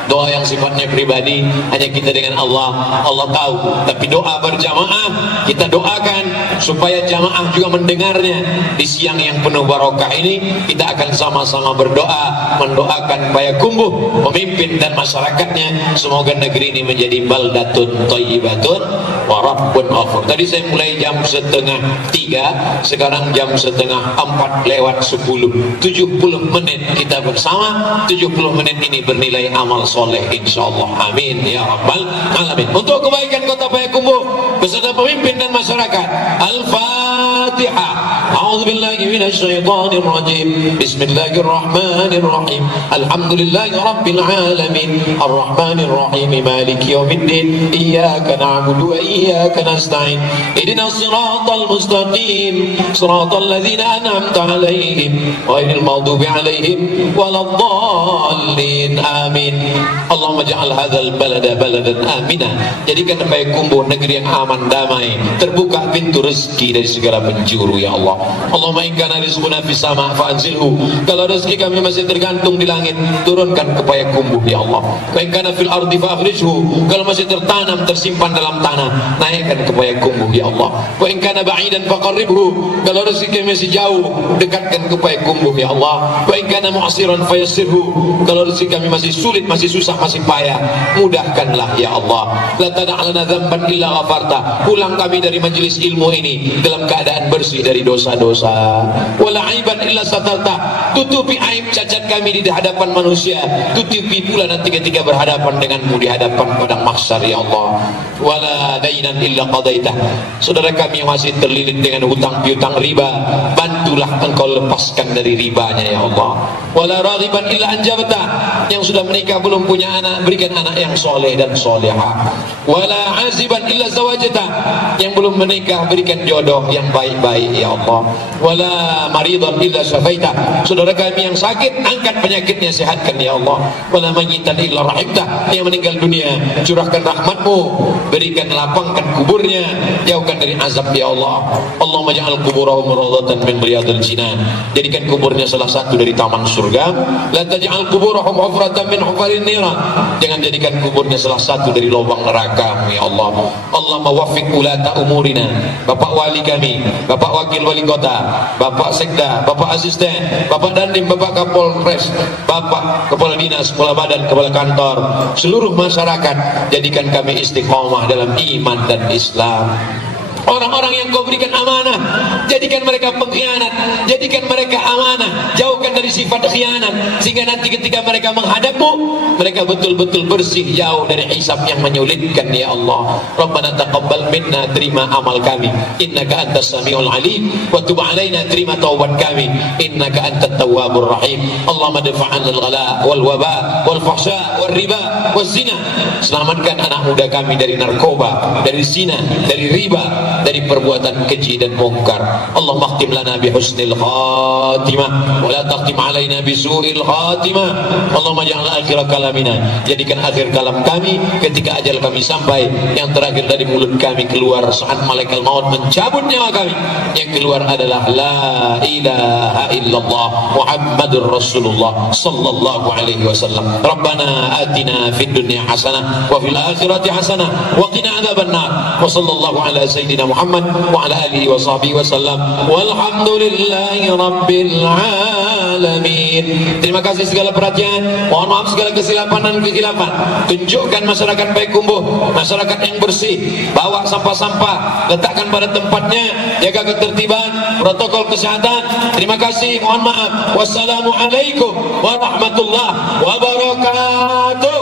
Doa yang sifatnya pribadi hanya kita dengan Allah, Allah tahu. Tapi doa berjamaah kita doakan supaya jamaah juga mendengarnya. Di siang yang penuh barokah ini kita akan sama-sama berdoa, mendoakan Payakumbuh, pemimpin dan masyarakatnya. Semoga negeri ini menjadi baldatun thayyibatun wa rabbun ghafur. Tadi saya mulai jam 2:30, sekarang jam 3:30 lewat 10. 70 menit kita bersama. 70 menit ini bernilai amal soleh insyaallah. Amin ya rabbal alamin. Untuk kebaikan kota Payakumbuh beserta pemimpin dan masyarakat. Al-Fatihah. A'udzubillahi minasyaitonir rajim. Bismillahirrahmanirrahim. Alhamdulillahi rabbil alamin. Arrahmanir rahim. Maliki yaumiddin. Iyyaka na'budu wa iyyaka nasta'in. Ihdinas siratal mustaqim. Siratal ladzina an'amta 'alaihim ghairil maghdubi 'alaihim waladdallin. Amin. Allahumma ja'al hadzal balada baladan amina. Jadikan Payakumbuh negeri yang aman, damai, terbuka pintu rezeki dari segala penjuru ya Allah. Allahumma kana rizquna fis sama' fa'anzilhu. Kalau rezeki kami masih tergantung di langit, turunkan ke Payakumbuh ya Allah. Wa in kana fil ardi fa'akhrijhu. Kalau masih tertanam tersimpan dalam tanah, naikkan ke Payakumbuh ya Allah. Wa in kana ba'idan faqarribhu. Kalau rezeki kami masih jauh, dekatkan ke Payakumbuh ya Allah. Wa in kana mu'siran fayassirhu. Kalau rezeki kami masih sulit, masih susah, masih payah, mudahkanlah ya Allah. La tada'lana dzamban illa ghafarta. Pulang kami dari majelis ilmu ini dalam keadaan bersih dari dosa-dosa. Wala aiban illa satarta. Tutupi aib cacat kami di hadapan manusia, tutupi pula nanti ketika berhadapan denganmu di hadapan padang mahsyar ya Allah. Wala dainan illa qadaitah. Saudara kami yang masih terlilit dengan hutang piutang riba, bantulah engkau lepaskan dari ribanya ya Allah. Wala raghiban illa anjabta. Yang sudah menikah belum punya anak, berikan anak yang soleh dan solehah. Wala aziban illa zawajata. Yang belum menikah, berikan jodoh yang baik-baik ya Allah. Wala maridan illa syafaita. Saudara kami yang sakit, angkat penyakitnya, sehatkan ya Allah. Wala mayyitan illa rahimta. Yang meninggal dunia, curahkan rahmatmu, berikan lapangkan kuburnya, jauhkan dari azab ya Allah. Allahumma ja'al kuburahum rawdatan min riyadil jinan. Jadikan kuburnya salah satu dari taman surga. La taj'al kuburahum hufratan min hufarin niran. Jangan jadikan kuburnya salah satu dari lubang neraka ya Allah. Allahumma waffiq ulata umurina. Bapak wali kami, Bapak wakil wali kota, Bapak sekda, Bapak asisten, Bapak dandim, Bapak kapolres, Bapak kepala dinas, kepala badan, kepala kantor, seluruh masyarakat, jadikan kami istiqomah dalam iman dan Islam. Orang-orang yang kau berikan amanah, jadikan mereka pengkhianat, jadikan mereka amanah, jauhkan dari sifat khianat, sehingga nanti ketika mereka menghadapmu, mereka betul-betul bersih, jauh dari hisab yang menyulitkan ya Allah. Rabbana taqabbal minna, terima amal kami, innaka antas samiul alim, wa tub alaina, terima taubat kami, innaka antat tawwabur rahim. Allahumma dafa'an al-ghala wal waba wal fahsya wal riba wal zina. Selamatkan anak muda kami dari narkoba, dari zina, dari riba, dari perbuatan keji dan mungkar. Allahumma khtim lana bi husnil khatimah wa la takhtim alaina bi su'il khatimah. Allahumma ja'al akhir kalamina, jadikan akhir kalam kami ketika ajal kami sampai, yang terakhir dari mulut kami keluar saat malaikat maut mencabut nyawa kami, yang keluar adalah la ilaha illallah Muhammadur Rasulullah sallallahu alaihi wasallam. Rabbana atina fid dunya hasanah wa fil akhirati hasanah wa qina adzabannar. Wa sallallahu ala sayyidina Muhammad wa ala alihi wa sahbihi wasallam. Walhamdulillahi rabbil alamin. Terima kasih segala perhatian. Mohon maaf segala kesilapan dan kehilapan. Tunjukkan masyarakat Payakumbuh masyarakat yang bersih. Bawa sampah-sampah, letakkan pada tempatnya, jaga ketertiban, protokol kesehatan. Terima kasih, mohon maaf. Wassalamualaikum warahmatullahi wabarakatuh.